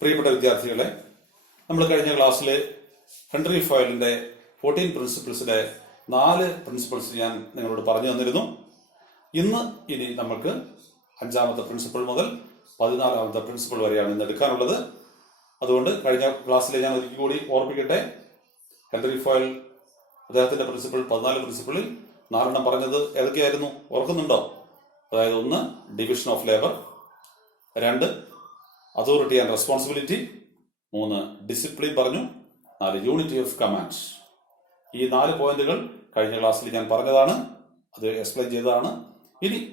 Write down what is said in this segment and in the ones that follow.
പ്രിയപ്പെട്ട വിദ്യാർത്ഥികളെ, നമ്മൾ കഴിഞ്ഞ ക്ലാസ്സിൽ ഹെൻറി ഫയലിന്റെ 14 പ്രിൻസിപ്പിൾസിന്റെ 4 പ്രിൻസിപ്പിൾസ് ഞാൻ നിങ്ങളോട് പറഞ്ഞു തന്നിരുന്നു. ഇനി നമുക്ക് 5ാമത്തെ പ്രിൻസിപ്പിൾ മുതൽ 14ാമത്തെ പ്രിൻസിപ്പിൾ വരെയാണ് ഇന്ന് എടുക്കാനുള്ളത്. അതുകൊണ്ട് കഴിഞ്ഞ ക്ലാസ്സിൽ ഞാൻ ഒരിക്കൽ കൂടി ഓർമ്മിക്കട്ടെ. ഹെൻറി ഫയൽ അദ്ദേഹത്തിന്റെ 14 പ്രിൻസിപ്പിളിൽ 4 പറഞ്ഞത് ഏതൊക്കെയായിരുന്നു ഓർക്കുന്നുണ്ടോ? അതായത് 1 division of labour, 2 authority and responsibility, 3 discipline പറഞ്ഞു, 4 യൂണിറ്റി ഓഫ് കമാൻഡ്. ഈ 4 പോയിന്റുകൾ കഴിഞ്ഞ ക്ലാസ്സിൽ ഞാൻ പറഞ്ഞതാണ്, അത് എക്സ്പ്ലെയിൻ ചെയ്തതാണ്.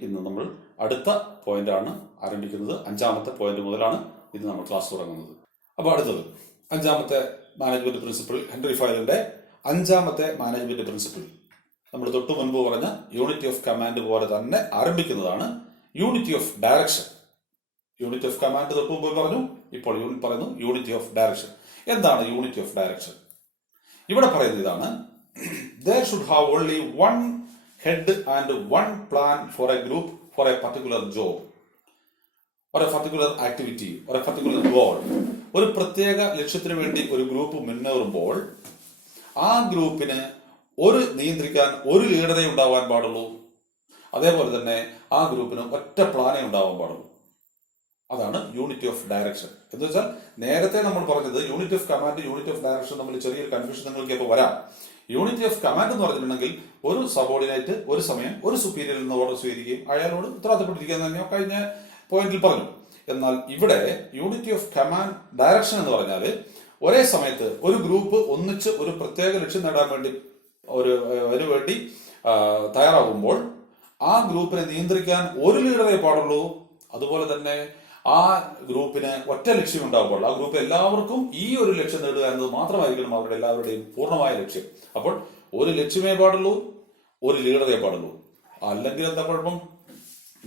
ഇന്ന് നമ്മൾ അടുത്ത പോയിന്റാണ് ആരംഭിക്കുന്നത്. 5ാമത്തെ പോയിന്റ് മുതലാണ് ഇന്ന് നമ്മൾ ക്ലാസ് തുടങ്ങുന്നത്. അപ്പോൾ അടുത്തത് 5ാമത്തെ മാനേജ്മെന്റ് പ്രിൻസിപ്പിൾ, ഹെൻറി ഫയലിന്റെ 5ാമത്തെ മാനേജ്മെന്റ് പ്രിൻസിപ്പിൾ. നമ്മൾ തൊട്ടു മുൻപ് പറഞ്ഞ യൂണിറ്റി ഓഫ് കമാൻഡ് പോലെ തന്നെ ആരംഭിക്കുന്നതാണ് unity of direction. Unit of command തൊട്ട് മുമ്പ് പറഞ്ഞു, ഇപ്പോൾ പറയുന്നു യൂണിറ്റി ഓഫ് ഡയറക്ഷൻ. എന്താണ് യൂണിറ്റി ഓഫ് ഡയറക്ഷൻ? ഇവിടെ പറയുന്നത് ഇതാണ്: there should have only one head and one plan for a group for a particular job or a particular activity or a particular goal. ഒരു പ്രത്യേക ലക്ഷ്യത്തിന് വേണ്ടി ഒരു ഗ്രൂപ്പ് മുന്നേറുമ്പോൾ ആ ഗ്രൂപ്പിന് നിയന്ത്രിക്കാൻ ഒരു ലീഡറെ ഉണ്ടാവാൻ പാടുള്ളൂ. അതേപോലെ തന്നെ ആ ഗ്രൂപ്പിന് ഒറ്റ പ്ലാനേ ഉണ്ടാവാൻ പാടുള്ളൂ. അതാണ് യൂണിറ്റി ഓഫ് ഡയറക്ഷൻ. എന്ന് വെച്ചാൽ നേരത്തെ നമ്മൾ പറഞ്ഞത് unity of command, unity of direction തമ്മിൽ ചെറിയൊരു കൺഫ്യൂഷൻ നിങ്ങൾക്ക് ഇപ്പോൾ വരാം. യൂണിറ്റി ഓഫ് കമാൻഡ് എന്ന് പറഞ്ഞിട്ടുണ്ടെങ്കിൽ ഒരു സബോർഡിനേറ്റ് ഒരു സമയം ഒരു സുപ്പീരിയറിൽ നിന്ന് ഓർഡർ സ്വീകരിക്കുകയും അയാളോട് ഉത്തരവാദിത്തപ്പെട്ടിരിക്കുക തന്നെ കഴിഞ്ഞ പോയിന്റിൽ പറഞ്ഞു. എന്നാൽ ഇവിടെ യൂണിറ്റി ഓഫ് കമാൻഡ് ഡയറക്ഷൻ എന്ന് പറഞ്ഞാൽ ഒരേ സമയത്ത് ഒരു ഗ്രൂപ്പ് ഒന്നിച്ച് ഒരു പ്രത്യേക ലക്ഷ്യം നേടാൻ വേണ്ടി അതിനുവേണ്ടി തയ്യാറാകുമ്പോൾ ആ ഗ്രൂപ്പിനെ നിയന്ത്രിക്കാൻ ഒരു ലീഡറെ പാടുള്ളൂ. അതുപോലെ തന്നെ ആ ഗ്രൂപ്പിന് ഒറ്റ ലക്ഷ്യം ഉണ്ടാകുമ്പോൾ ആ ഗ്രൂപ്പ് എല്ലാവർക്കും ഈ ഒരു ലക്ഷ്യം നേടുക എന്നത് മാത്രമായിരിക്കണം അവരുടെ എല്ലാവരുടെയും പൂർണ്ണമായ ലക്ഷ്യം. അപ്പോൾ ഒരു ലക്ഷ്യമേ പാടുള്ളൂ, ഒരു ലീഡറെ പാടുള്ളൂ. അല്ലെങ്കിൽ എന്താ കുഴപ്പം?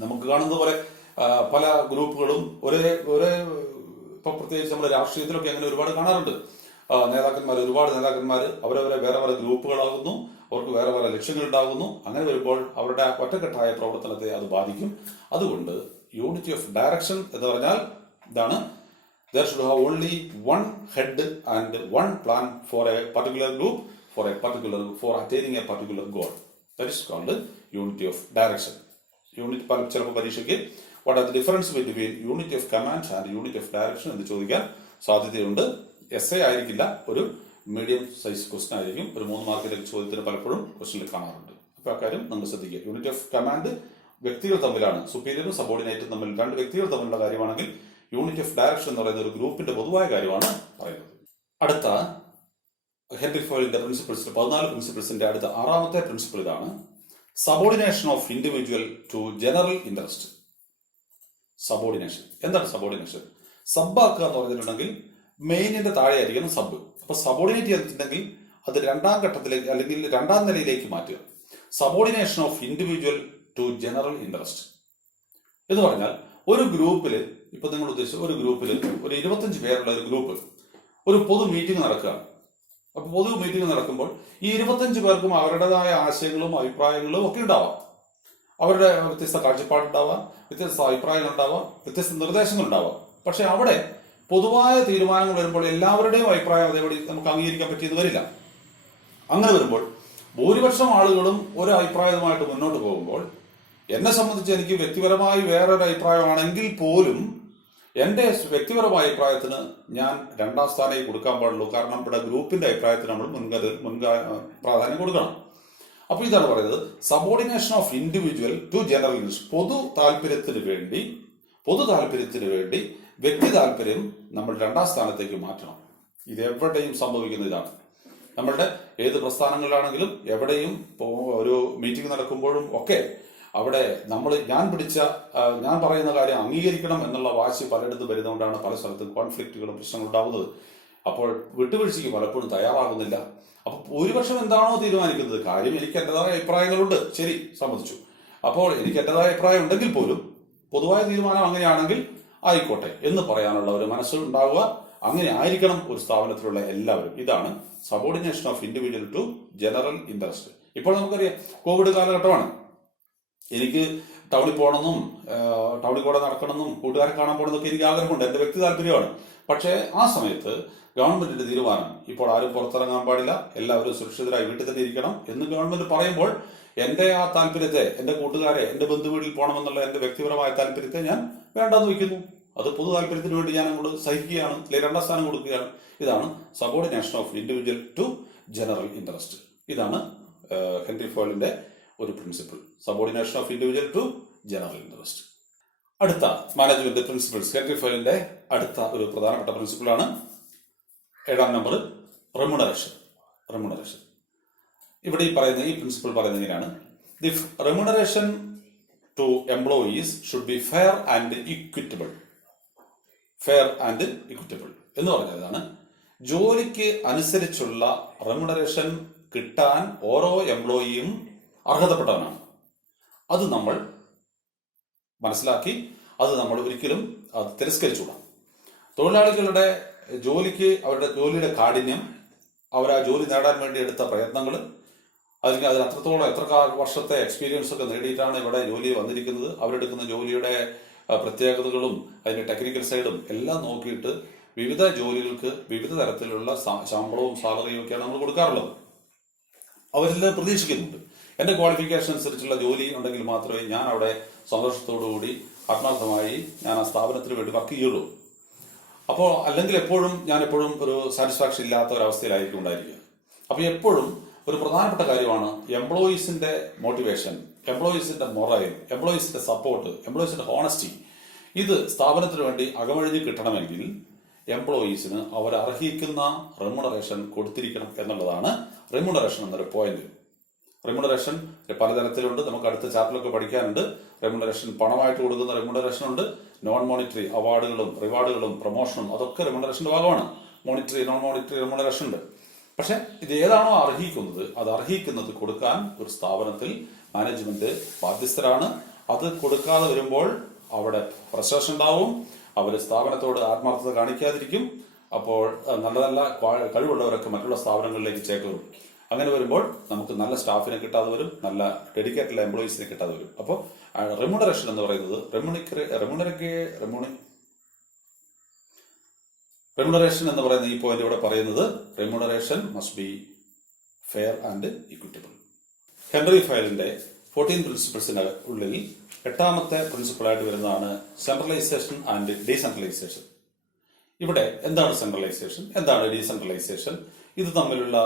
നമുക്ക് കാണുന്നത് പോലെ പല ഗ്രൂപ്പുകളും ഇപ്പൊ പ്രത്യേകിച്ച് നമ്മുടെ രാഷ്ട്രീയത്തിലൊക്കെ അങ്ങനെ ഒരുപാട് കാണാറുണ്ട്. ഒരുപാട് നേതാക്കന്മാർ അവരവരെ വേറെ ഗ്രൂപ്പുകളാകുന്നു, അവർക്ക് വേറെ ലക്ഷ്യങ്ങൾ ഉണ്ടാകുന്നു. അങ്ങനെ വരുമ്പോൾ അവരുടെ ഒറ്റക്കെട്ടായ പ്രവർത്തനത്തെ അത് ബാധിക്കും. അതുകൊണ്ട് യൂണിറ്റി ഓഫ് ഡയറക്ഷൻ എന്ന് പറഞ്ഞാൽ ഇതാണ്: there should have only one head and one plan for a particular group for attaining a particular goal. That is called unity of direction. ചിലപ്പോൾ പരീക്ഷയ്ക്ക് what are the difference between unity of command and unity of direction എന്ന് ചോദിക്കാൻ സാധ്യതയുണ്ട്. SA ആയിരിക്കില്ല, ഒരു medium size question ആയിരിക്കും. ഒരു 3 മാർക്കിന്റെ ചോദ്യത്തിന് പലപ്പോഴും ക്വസ്റ്റനിൽ കാണാറുണ്ട്. അപ്പൊ അക്കാര്യം നമ്മൾ ശ്രദ്ധിക്കുക. യൂണിറ്റി ഓഫ് കമാൻഡ് വ്യക്തികൾ തമ്മിലാണ്, സുപ്പീരിയറും സബോർഡിനേറ്റും തമ്മിൽ 2 വ്യക്തികൾ തമ്മിലുള്ള കാര്യമാണെങ്കിൽ യൂണിറ്റി ഓഫ് ഡയറക്ഷൻ എന്ന് പറയുന്ന ഒരു ഗ്രൂപ്പിന്റെ പൊതുവായ കാര്യമാണ് പറയുന്നത്. അടുത്ത ഹെൻറി ഫയലിന്റെ പ്രിൻസിപ്പിൾസിൽ 14 പ്രിൻസിപ്പിൾസിന്റെ അടുത്ത 6ാമത്തെ പ്രിൻസിപ്പിൾ ഇതാണ്: subordination of individual to general interest. Subordination എന്താണ്? സബോർഡിനേഷൻ സബ്ബാക്കുക എന്ന് പറഞ്ഞിട്ടുണ്ടെങ്കിൽ മെയിനിന്റെ താഴെ ആയിരിക്കണം സബ്. അപ്പൊ സബോർഡിനേറ്റ് ചെയ്തിട്ടുണ്ടെങ്കിൽ അത് 2ാം ഘട്ടത്തിലേക്ക് അല്ലെങ്കിൽ 2ാം നിലയിലേക്ക് മാറ്റുക. Subordination of individual to general interest എന്ന് പറഞ്ഞാൽ ഒരു ഗ്രൂപ്പിൽ, ഇപ്പൊ നിങ്ങൾ ഉദ്ദേശിച്ച ഒരു ഗ്രൂപ്പിൽ ഒരു 25 പേരുള്ള ഒരു ഗ്രൂപ്പ് ഒരു പൊതു മീറ്റിംഗ് നടക്കുകയാണ്. അപ്പൊ പൊതു മീറ്റിംഗ് നടക്കുമ്പോൾ ഈ 25 പേർക്കും അവരുടേതായ ആശയങ്ങളും അഭിപ്രായങ്ങളും ഒക്കെ ഉണ്ടാവാം. അവരുടെ വ്യത്യസ്ത കാഴ്ചപ്പാടുണ്ടാവാം, വ്യത്യസ്ത അഭിപ്രായങ്ങൾ ഉണ്ടാവാം, വ്യത്യസ്ത നിർദ്ദേശങ്ങൾ ഉണ്ടാവാം. പക്ഷെ അവിടെ പൊതുവായ തീരുമാനങ്ങൾ വരുമ്പോൾ എല്ലാവരുടെയും അഭിപ്രായം അതേപടി നമുക്ക് അംഗീകരിക്കാൻ പറ്റിയെന്ന് വരില്ല. അങ്ങനെ വരുമ്പോൾ ഭൂരിപക്ഷം ആളുകളും ഒരു അഭിപ്രായവുമായിട്ട് മുന്നോട്ട് പോകുമ്പോൾ എന്നെ സംബന്ധിച്ച് എനിക്ക് വ്യക്തിപരമായി വേറൊരു അഭിപ്രായമാണെങ്കിൽ പോലും എൻ്റെ വ്യക്തിപരമായ അഭിപ്രായത്തിന് ഞാൻ 2ാം സ്ഥാനമായി കൊടുക്കാൻ പാടുള്ളൂ. കാരണം ഇവിടെ ഗ്രൂപ്പിന്റെ അഭിപ്രായത്തിന് നമ്മൾ പ്രാധാന്യം കൊടുക്കണം. അപ്പൊ ഇതാണ് പറയുന്നത് subordination of individual to general interest. പൊതു താല്പര്യത്തിന് വേണ്ടി വ്യക്തി താല്പര്യം നമ്മൾ 2ാം സ്ഥാനത്തേക്ക് മാറ്റണം. ഇതെവിടെയും സംഭവിക്കുന്ന ഇതാണ്. നമ്മളുടെ ഏത് പ്രസ്ഥാനങ്ങളിലാണെങ്കിലും എവിടെയും ഒരു മീറ്റിംഗ് നടക്കുമ്പോഴും ഒക്കെ അവിടെ ഞാൻ പറയുന്ന കാര്യം അംഗീകരിക്കണം എന്നുള്ള വാശി പലയിടത്തും വരുന്നതുകൊണ്ടാണ് പല സ്ഥലത്തും കോൺഫ്ലിക്റ്റുകളും പ്രശ്നങ്ങളും ഉണ്ടാകുന്നത്. അപ്പോൾ വിട്ടുവീഴ്ചയ്ക്ക് പലപ്പോഴും തയ്യാറാകുന്നില്ല. അപ്പൊ ഭൂരിപക്ഷം എന്താണോ തീരുമാനിക്കുന്നത്, കാര്യം എനിക്ക് എന്റേതായ അഭിപ്രായങ്ങളുണ്ട്, ശരി, സമ്മതിച്ചു. അപ്പോൾ എനിക്ക് എന്റേതായ അഭിപ്രായം ഉണ്ടെങ്കിൽ പോലും പൊതുവായ തീരുമാനം അങ്ങനെയാണെങ്കിൽ ആയിക്കോട്ടെ എന്ന് പറയാനുള്ള ഒരു മനസ്സുണ്ടാവുക. അങ്ങനെ ആയിരിക്കണം ഒരു സ്ഥാപനത്തിലുള്ള എല്ലാവരും. ഇതാണ് subordination of individual to general interest. ഇപ്പോൾ നമുക്കറിയാം കോവിഡ് കാലഘട്ടമാണ്. എനിക്ക് ടൗണിൽ പോകണമെന്നും ടൗണിൽ കൂടെ നടക്കണമെന്നും കൂട്ടുകാരെ കാണാൻ പോകണമെന്നൊക്കെ എനിക്ക് ആഗ്രഹമുണ്ട്, എൻ്റെ വ്യക്തി താല്പര്യമാണ്. പക്ഷേ ആ സമയത്ത് ഗവൺമെന്റിന്റെ തീരുമാനം ഇപ്പോൾ ആരും പുറത്തിറങ്ങാൻ പാടില്ല, എല്ലാവരും സുരക്ഷിതരായി വീട്ടിൽ തന്നെ ഇരിക്കണം എന്ന് ഗവൺമെന്റ് പറയുമ്പോൾ എൻ്റെ ആ താല്പര്യത്തെ, എൻ്റെ കൂട്ടുകാരെ എൻ്റെ ബന്ധുവീട്ടിൽ പോകണമെന്നുള്ള എൻ്റെ വ്യക്തിപരമായ താല്പര്യത്തെ ഞാൻ വേണ്ടെന്ന് വയ്ക്കുന്നു. അത് പൊതു താല്പര്യത്തിന് വേണ്ടി ഞാൻ അങ്ങോട്ട് സഹിക്കുകയാണ്, അല്ലെങ്കിൽ രണ്ടാം സ്ഥാനം കൊടുക്കുകയാണ്. ഇതാണ് subordination of individual to general interest. ഇതാണ് ഹെൻറി ഫോയലിന്റെ ഒരു principle, subordination of individual to general interest. അടുത്ത മാനേജ്മെന്റ് പ്രിൻസിപ്പിൾസ്, ഹെൻറി ഫോയലിന്റെ അടുത്ത ഒരു പ്രധാനപ്പെട്ട പ്രിൻസിപ്പിളാണ് 7ാം നമ്പർ, റെമ്യൂണറേഷൻ. ഇവിടെ ഈ പ്രിൻസിപ്പിൾ പറയുന്നത് ഇങ്ങനെയാണ്: the remuneration to employees should be fair and equitable. എന്ന് പറഞ്ഞതാണ്, ജോലിക്ക് അനുസരിച്ചുള്ള റെമ്യൂണറേഷൻ കിട്ടാൻ ഓരോ എംപ്ലോയിയും അർഹതപ്പെട്ടവനാണ്. അത് നമ്മൾ മനസ്സിലാക്കി, അത് നമ്മൾ ഒരിക്കലും അത് തിരസ്കരിച്ചുകൂടാ. തൊഴിലാളികളുടെ ജോലിക്ക്, അവരുടെ ജോലിയുടെ കാഠിന്യം, അവർ ആ ജോലി നേടാൻ വേണ്ടി എടുത്ത പ്രയത്നങ്ങൾ, അതിന് അത്രത്തോളം എത്ര വർഷത്തെ എക്സ്പീരിയൻസ് ഒക്കെ നേടിയിട്ടാണ് ഇവിടെ ജോലി വന്നിരിക്കുന്നത്, അവരെടുക്കുന്ന ജോലിയുടെ പ്രത്യേകതകളും അതിന്റെ ടെക്നിക്കൽ സൈഡും എല്ലാം നോക്കിയിട്ട് വിവിധ ജോലികൾക്ക് വിവിധ തരത്തിലുള്ള ശമ്പളവും സാലറിയും ഒക്കെയാണ് നമ്മൾ കൊടുക്കാറുള്ളത്. അവരെല്ലാം പ്രതീക്ഷിക്കുന്നുണ്ട്, എന്റെ ക്വാളിഫിക്കേഷൻ അനുസരിച്ചുള്ള ജോലി ഉണ്ടെങ്കിൽ മാത്രമേ ഞാൻ അവിടെ സന്തോഷത്തോടുകൂടി ആത്മാർത്ഥമായി ഞാൻ ആ സ്ഥാപനത്തിന് വേണ്ടി വർക്ക് ചെയ്യുള്ളൂ. അപ്പോൾ അല്ലെങ്കിൽ ഞാൻ എപ്പോഴും ഒരു സാറ്റിസ്ഫാക്ഷൻ ഇല്ലാത്ത ഒരവസ്ഥയിലായിരിക്കും ഉണ്ടായിരിക്കുക. അപ്പോൾ എപ്പോഴും ഒരു പ്രധാനപ്പെട്ട കാര്യമാണ് എംപ്ലോയീസിന്റെ മോട്ടിവേഷൻ, എംപ്ലോയീസിന്റെ മൊറൈൽ, എംപ്ലോയീസിന്റെ സപ്പോർട്ട്, എംപ്ലോയീസിന്റെ ഹോണസ്റ്റി. ഇത് സ്ഥാപനത്തിന് വേണ്ടി അകമഴിഞ്ഞ് കിട്ടണമെങ്കിൽ എംപ്ലോയീസിന് അവർ അർഹിക്കുന്ന റെമ്യൂണറേഷൻ കൊടുത്തിരിക്കണം എന്നുള്ളതാണ് റെമ്യൂണറേഷൻ എന്നൊരു പോയിന്റ്. റെമ്യൂണറേഷൻ പലതരത്തിലുണ്ട്, നമുക്ക് അടുത്ത ചാപ്റ്ററിലൊക്കെ പഠിക്കാനുണ്ട്. റെമ്യൂണറേഷൻ പണമായിട്ട് കൊടുക്കുന്ന റെമ്യൂണറേഷൻ ഉണ്ട്, നോൺ മോണിറ്ററി അവാർഡുകളും റിവാർഡുകളും പ്രൊമോഷനും അതൊക്കെ റെമ്യൂണറേഷന്റെ ഭാഗമാണ്. മോണിറ്ററി, നോൺ മോണിറ്ററി റെമ്യൂണറേഷൻ ഉണ്ട്. പക്ഷെ ഇത് ഏതാണോ അർഹിക്കുന്നത്, അത് അർഹിക്കുന്നത് കൊടുക്കാൻ ഒരു സ്ഥാപനത്തിൽ മാനേജ്മെന്റ് ബാധ്യസ്ഥരാണ്. അത് കൊടുക്കാതെ വരുമ്പോൾ അവിടെ ഫ്രസ്ട്രേഷൻ ഉണ്ടാവും, അവർ സ്ഥാപനത്തോട് ആത്മാർത്ഥത കാണിക്കാതിരിക്കും. അപ്പോൾ നല്ല നല്ല കഴിവുള്ളവരൊക്കെ മറ്റുള്ള സ്ഥാപനങ്ങളിലേക്ക് ചേക്കേറും. അങ്ങനെ വരുമ്പോൾ നമുക്ക് നല്ല സ്റ്റാഫിനെ കിട്ടാതെ വരും, നല്ല ഡെഡിക്കേറ്റഡ് എംപ്ലോയീസിനെ കിട്ടാതെ വരും. അപ്പോൾ റെമ്യൂണറേഷൻ എന്ന് പറയുന്നത് റെമ്യൂണറേഷൻ എന്ന് പറയുന്ന ഈ പോയിന്റ് ഇവിടെ പറയുന്നത് remuneration must be fair and equitable. Henry ഫയലിന്റെ 14 പ്രിൻസിപ്പിൾസിന്റെ ഉള്ളിൽ 8ാമത്തെ പ്രിൻസിപ്പിളായിട്ട് വരുന്നതാണ് സെൻട്രലൈസേഷൻ ആൻഡ് ഡീസെൻട്രലൈസേഷൻ. ഇവിടെ എന്താണ് സെൻട്രലൈസേഷൻ, എന്താണ് ഡീസെൻട്രലൈസേഷൻ, ഇത് തമ്മിലുള്ള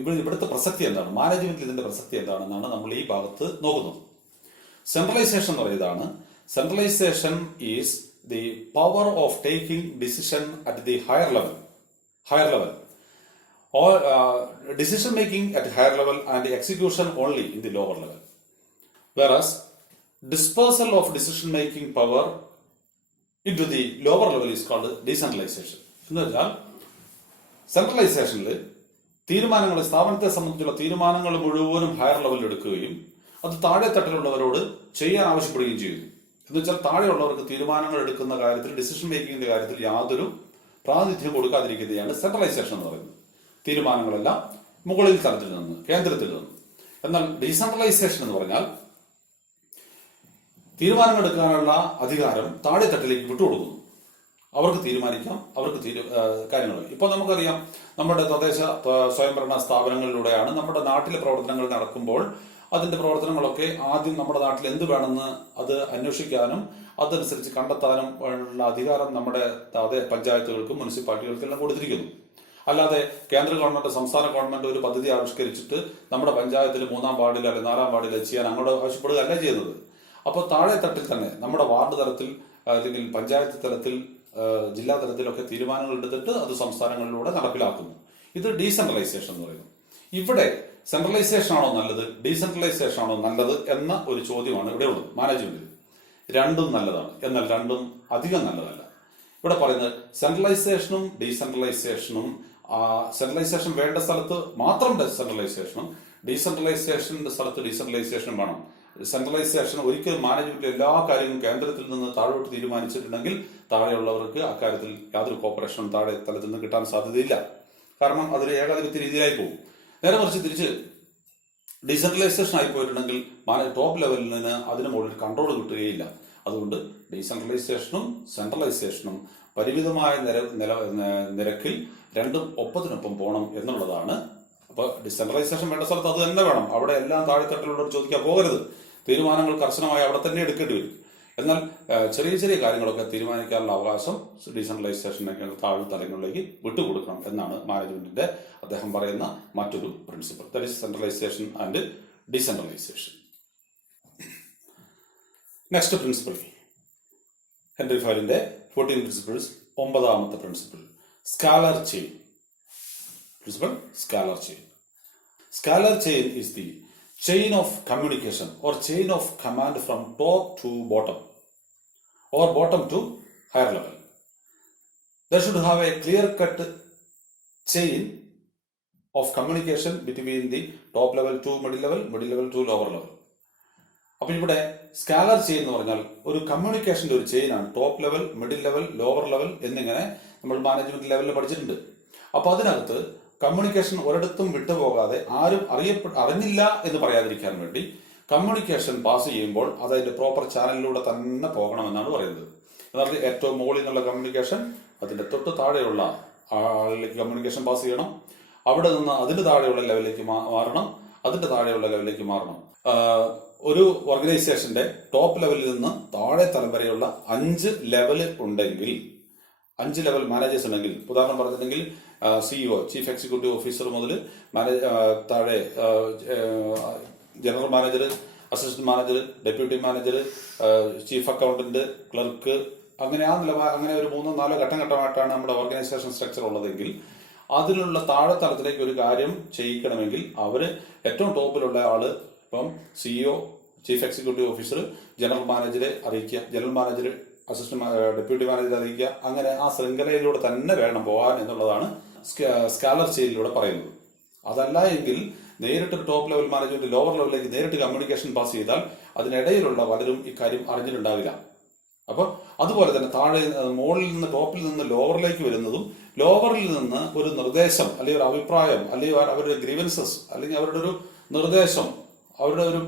ഇവിടുത്തെ പ്രസക്തി എന്താണ്, മാനേജ്മെന്റിൽ ഇതിന്റെ പ്രസക്തി എന്താണെന്നാണ് നമ്മൾ ഈ ഭാഗത്ത് നോക്കുന്നത്. സെൻട്രലൈസേഷൻ എന്ന് പറയുന്നതാണ്, centralisation is the power of taking decision at the higher level or decision making at higher level and execution only in the lower level, whereas dispersal of decision making power into the lower level is called decentralization. എന്ന് വെച്ചാൽ സെൻട്രലൈസേഷനിൽ തീരുമാനങ്ങൾ, സ്ഥാപനത്തെ സംബന്ധിച്ചുള്ള തീരുമാനങ്ങൾ മുഴുവനും higher ലെവലിൽ എടുക്കുകയും അത് താഴെ തട്ടിലുള്ളവരോട് ചെയ്യാൻ ആവശ്യപ്പെടുകയും ചെയ്യുന്നു. എന്ന് വെച്ചാൽ താഴെയുള്ളവർക്ക് തീരുമാനങ്ങൾ എടുക്കുന്ന കാര്യത്തിൽ, ഡിസിഷൻ മേക്കിങ്ങിന്റെ കാര്യത്തിൽ യാതൊരു പ്രാതിനിധ്യം കൊടുക്കാതിരിക്കുകയാണ് സെൻട്രലൈസേഷൻ എന്ന് പറയുന്നത്. തീരുമാനങ്ങളെല്ലാം മുകളിൽ തലത്തിൽ നിന്ന്, കേന്ദ്രത്തിൽ നിന്ന്. എന്നാൽ ഡീസെൻട്രലൈസേഷൻ എന്ന് പറഞ്ഞാൽ തീരുമാനങ്ങൾ എടുക്കാനുള്ള അധികാരം താഴെ തട്ടിലേക്ക് വിട്ടുകൊടുക്കുന്നു. അവർക്ക് തീരുമാനിക്കാം, അവർക്ക് കാര്യങ്ങൾ. ഇപ്പോൾ നമുക്കറിയാം, നമ്മുടെ തദ്ദേശ സ്വയംഭരണ സ്ഥാപനങ്ങളിലൂടെയാണ് നമ്മുടെ നാട്ടിലെ പ്രവർത്തനങ്ങൾ നടക്കുമ്പോൾ അതിന്റെ പ്രവർത്തനങ്ങളൊക്കെ ആദ്യം നമ്മുടെ നാട്ടിൽ എന്ത് വേണമെന്ന് അത് അന്വേഷിക്കാനും അതനുസരിച്ച് കണ്ടെത്താനും ഉള്ള അധികാരം നമ്മുടെ പഞ്ചായത്തുകൾക്കും മുനിസിപ്പാലിറ്റികൾക്കും എല്ലാം കൊടുത്തിരിക്കുന്നു. അല്ലാതെ കേന്ദ്ര ഗവൺമെന്റ്, സംസ്ഥാന ഗവൺമെന്റ് ഒരു പദ്ധതി ആവിഷ്കരിച്ചിട്ട് നമ്മുടെ പഞ്ചായത്തിൽ 3ാം വാർഡിൽ അല്ലെങ്കിൽ 4ാം വാർഡിൽ ചെയ്യാൻ അങ്ങോട്ട് ആവശ്യപ്പെടുകയല്ല ചെയ്യുന്നത്. അപ്പോൾ താഴെ തട്ടിൽ തന്നെ നമ്മുടെ വാർഡ് തലത്തിൽ അല്ലെങ്കിൽ പഞ്ചായത്ത് തലത്തിൽ, ജില്ലാ തലത്തിലൊക്കെ തീരുമാനങ്ങൾ എടുത്തിട്ട് അത് സംസ്ഥാനങ്ങളിലൂടെ നടപ്പിലാക്കുന്നു. ഇത് ഡീസെൻട്രലൈസേഷൻ എന്ന് പറയുന്നു. ഇവിടെ സെൻട്രലൈസേഷൻ ആണോ നല്ലത്, ഡീസെൻട്രലൈസേഷൻ ആണോ നല്ലത് എന്ന ഒരു ചോദ്യമാണ് ഇവിടെ ഉള്ളത് മാനേജ്മെന്റിൽ. രണ്ടും നല്ലതാണ്, എന്നാൽ രണ്ടും അധികം നല്ലതല്ല. ഇവിടെ പറയുന്നത് സെൻട്രലൈസേഷനും ഡീസെൻട്രലൈസേഷനും, സെൻട്രലൈസേഷൻ വേണ്ട സ്ഥലത്ത് മാത്രം സെൻട്രലൈസേഷനും, ഡീസെൻട്രലൈസേഷന്റെ സ്ഥലത്ത് ഡീസെൻട്രലൈസേഷനും വേണം. സെൻട്രലൈസേഷൻ ഒരിക്കലും മാനേജ്മെന്റ് എല്ലാ കാര്യങ്ങളും കേന്ദ്രത്തിൽ നിന്ന് താഴോട്ട് തീരുമാനിച്ചിട്ടുണ്ടെങ്കിൽ താഴെയുള്ളവർക്ക് അക്കാര്യത്തിൽ യാതൊരു കോപ്പറേഷനും താഴെ തലത്തിൽ നിന്ന് കിട്ടാൻ സാധ്യതയില്ല. കാരണം അതൊരു ഏകാധിപത്യ രീതിയിലായി പോകും. നേരെ മറിച്ച് തിരിച്ച് ഡീസെൻട്രലൈസേഷൻ ആയി പോയിട്ടുണ്ടെങ്കിൽ ടോപ്പ് ലെവലിൽ നിന്ന് അതിന് മുകളിൽ കൺട്രോൾ കിട്ടുകയില്ല. അതുകൊണ്ട് ഡീസെൻട്രലൈസേഷനും സെൻട്രലൈസേഷനും പരിമിതമായ നിരക്കിൽ രണ്ടും ഒപ്പത്തിനൊപ്പം പോകണം എന്നുള്ളതാണ്. അപ്പൊ ഡിസെൻട്രലൈസേഷൻ വേണ്ട സ്ഥലത്ത് അത് തന്നെ വേണം. അവിടെ എല്ലാം താഴെത്തട്ടിലുള്ളവർ ചോദിക്കാൻ പോകരുത്. തീരുമാനങ്ങൾ കർശനമായി അവിടെ തന്നെ എടുക്കേണ്ടി വരും. എന്നാൽ ചെറിയ ചെറിയ കാര്യങ്ങളൊക്കെ തീരുമാനിക്കാനുള്ള അവകാശം ഡീസെൻട്രലൈസേഷനൊക്കെ താഴെ തലങ്ങളിലേക്ക് വിട്ടുകൊടുക്കണം എന്നാണ് മാനേജ്മെന്റിന്റെ അദ്ദേഹം പറയുന്ന മറ്റൊരു principle. That is centralisation and decentralisation. Next principle, Henry ഫയലിന്റെ 14 പ്രിൻസിപ്പിൾസ് 9ാമത്തെ principle, scalar chain. Principle, scalar chain. Scalar chain is the chain of communication or chain of command from top to bottom or bottom to higher level. There should have a clear-cut chain of communication between the top level to middle level to lower level. അപ്പോൾ ഇവിടെ scalar chain എന്ന് പറഞ്ഞാൽ ഒരു കമ്മ്യൂണിക്കേഷന്റെ ഒരു ചെയിനാണ്. Top level, middle level, lower level എന്നിങ്ങനെ നമ്മൾ മാനേജ്മെന്റ് ലെവലിൽ പഠിച്ചിട്ടുണ്ട്. അപ്പൊ അതിനകത്ത് കമ്മ്യൂണിക്കേഷൻ ഒരിടത്തും വിട്ടുപോകാതെ ആരും അറിഞ്ഞില്ല എന്ന് പറയാതിരിക്കാൻ വേണ്ടി കമ്മ്യൂണിക്കേഷൻ പാസ് ചെയ്യുമ്പോൾ അത് അതിന്റെ പ്രോപ്പർ ചാനലിലൂടെ തന്നെ പോകണമെന്നാണ് പറയുന്നത്. അതായത് ഏറ്റവും മുകളിൽ നിന്നുള്ള കമ്മ്യൂണിക്കേഷൻ അതിന്റെ തൊട്ട് താഴെയുള്ള ആളിലേക്ക് കമ്മ്യൂണിക്കേഷൻ പാസ് ചെയ്യണം. അവിടെ നിന്ന് അതിന്റെ താഴെയുള്ള ലെവലിലേക്ക് മാറണം, അതിന്റെ താഴെയുള്ള ലെവലിലേക്ക് മാറണം. ഒരു ഓർഗനൈസേഷന്റെ ടോപ്പ് ലെവലിൽ നിന്ന് താഴെ തലം വരെയുള്ള 5 ലെവല് ഉണ്ടെങ്കിൽ, 5 ലെവൽ മാനേജേഴ്സ് ഉണ്ടെങ്കിൽ, ഉദാഹരണം പറഞ്ഞിട്ടുണ്ടെങ്കിൽ CEO, ചീഫ് എക്സിക്യൂട്ടീവ് ഓഫീസർ മുതൽ താഴെ general manager, assistant manager, deputy manager, chief accountant, clerk, അങ്ങനെ അങ്ങനെ ഒരു 3-4 ഘട്ടമായിട്ടാണ് നമ്മുടെ ഓർഗനൈസേഷൻ സ്ട്രക്ചർ ഉള്ളതെങ്കിൽ അതിലുള്ള താഴെ തലത്തിലേക്ക് ഒരു കാര്യം ചെയ്യിക്കണമെങ്കിൽ അവര് ഏറ്റവും ടോപ്പിലുള്ള ആള് ഇപ്പം CEO, chief executive officer, general മാനേജറെ അറിയിക്കുക, general manager assistant deputy manager അറിയിക്കുക, അങ്ങനെ ആ ശൃംഖലയിലൂടെ തന്നെ വേണം പോകാൻ എന്നുള്ളതാണ് സ്കാലർ ചെയിനിലൂടെ പറയുന്നത്. അതല്ല എങ്കിൽ നേരിട്ട് ടോപ്പ് ലെവൽ മാനേജ്മെന്റ് ലോവർ ലെവലിലേക്ക് നേരിട്ട് കമ്മ്യൂണിക്കേഷൻ പാസ് ചെയ്താൽ അതിനിടയിലുള്ള പലരും ഇക്കാര്യം അറിഞ്ഞിട്ടുണ്ടാവില്ല. അപ്പൊ അതുപോലെ തന്നെ താഴെ മുകളിൽ നിന്ന് ടോപ്പിൽ നിന്ന് ലോവറിലേക്ക് വരുന്നതും ലോവറിൽ നിന്ന് ഒരു നിർദ്ദേശം അല്ലെങ്കിൽ ഒരു അഭിപ്രായം അല്ലെങ്കിൽ അവരുടെ ഗ്രീവൻസസ് അല്ലെങ്കിൽ അവരുടെ ഒരു നിർദ്ദേശം, അവരുടെ ഒരു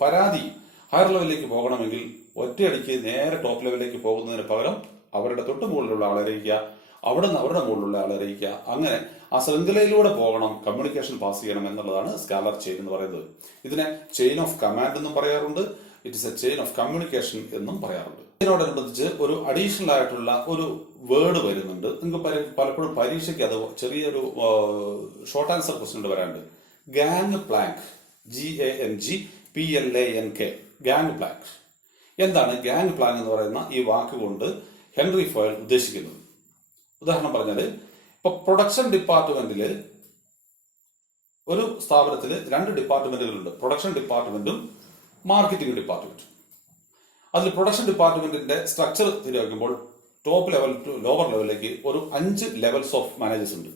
പരാതി ഹയർ ലെവലിലേക്ക് പോകണമെങ്കിൽ ഒറ്റയടിക്ക് നേരെ ടോപ്പ് ലെവലിലേക്ക് പോകുന്നതിന് പകരം അവരുടെ തൊട്ട് മുകളിലുള്ള ആളെ അറിയിക്കുക, അവിടെ നിന്ന് അവരുടെ മുകളിലുള്ള ആളെ അറിയിക്കുക, അങ്ങനെ ആ ശൃംഖലയിലൂടെ പോകണം, കമ്മ്യൂണിക്കേഷൻ പാസ് ചെയ്യണം എന്നുള്ളതാണ് സ്കാലർ ചെയിൻ എന്ന് പറയുന്നത്. ഇതിനെ ചെയിൻ ഓഫ് കമാൻഡ് എന്നും പറയാറുണ്ട്, it is A chain of communication എന്നും പറയാറുണ്ട്. ഇതിനോടനുബന്ധിച്ച് ഒരു അഡീഷണൽ ആയിട്ടുള്ള ഒരു വേർഡ് വരുന്നുണ്ട്. നിങ്ങൾക്ക് പലപ്പോഴും പരീക്ഷയ്ക്ക് അത് ചെറിയൊരു ഷോർട്ട് ആൻസർ ക്വസ്റ്റ്യൻ വരാനുണ്ട്. Gangplank, GANGPLANK, gangplank. എന്താണ് ഗാങ് പ്ലാങ്ക് എന്ന് പറയുന്ന ഈ വാക്കുകൊണ്ട് ഹെൻറി ഫയൽ ഉദ്ദേശിക്കുന്നത്? ഉദാഹരണം പറഞ്ഞാൽ ഇപ്പൊ പ്രൊഡക്ഷൻ ഡിപ്പാർട്ട്മെന്റില് ഒരു സ്ഥാപനത്തിൽ 2 ഡിപ്പാർട്ട്മെന്റുകളുണ്ട്, പ്രൊഡക്ഷൻ ഡിപ്പാർട്ട്മെന്റും മാർക്കറ്റിംഗ് ഡിപ്പാർട്ട്മെന്റും. അതിൽ പ്രൊഡക്ഷൻ ഡിപ്പാർട്ട്മെന്റിന്റെ സ്ട്രക്ചർ തിരിക്കുമ്പോൾ ടോപ്പ് ലെവൽ ടു ലോവർ ലെവലിലേക്ക് ഒരു 5 ലെവൽസ് ഓഫ് മാനേജേഴ്സ് ഉണ്ട്.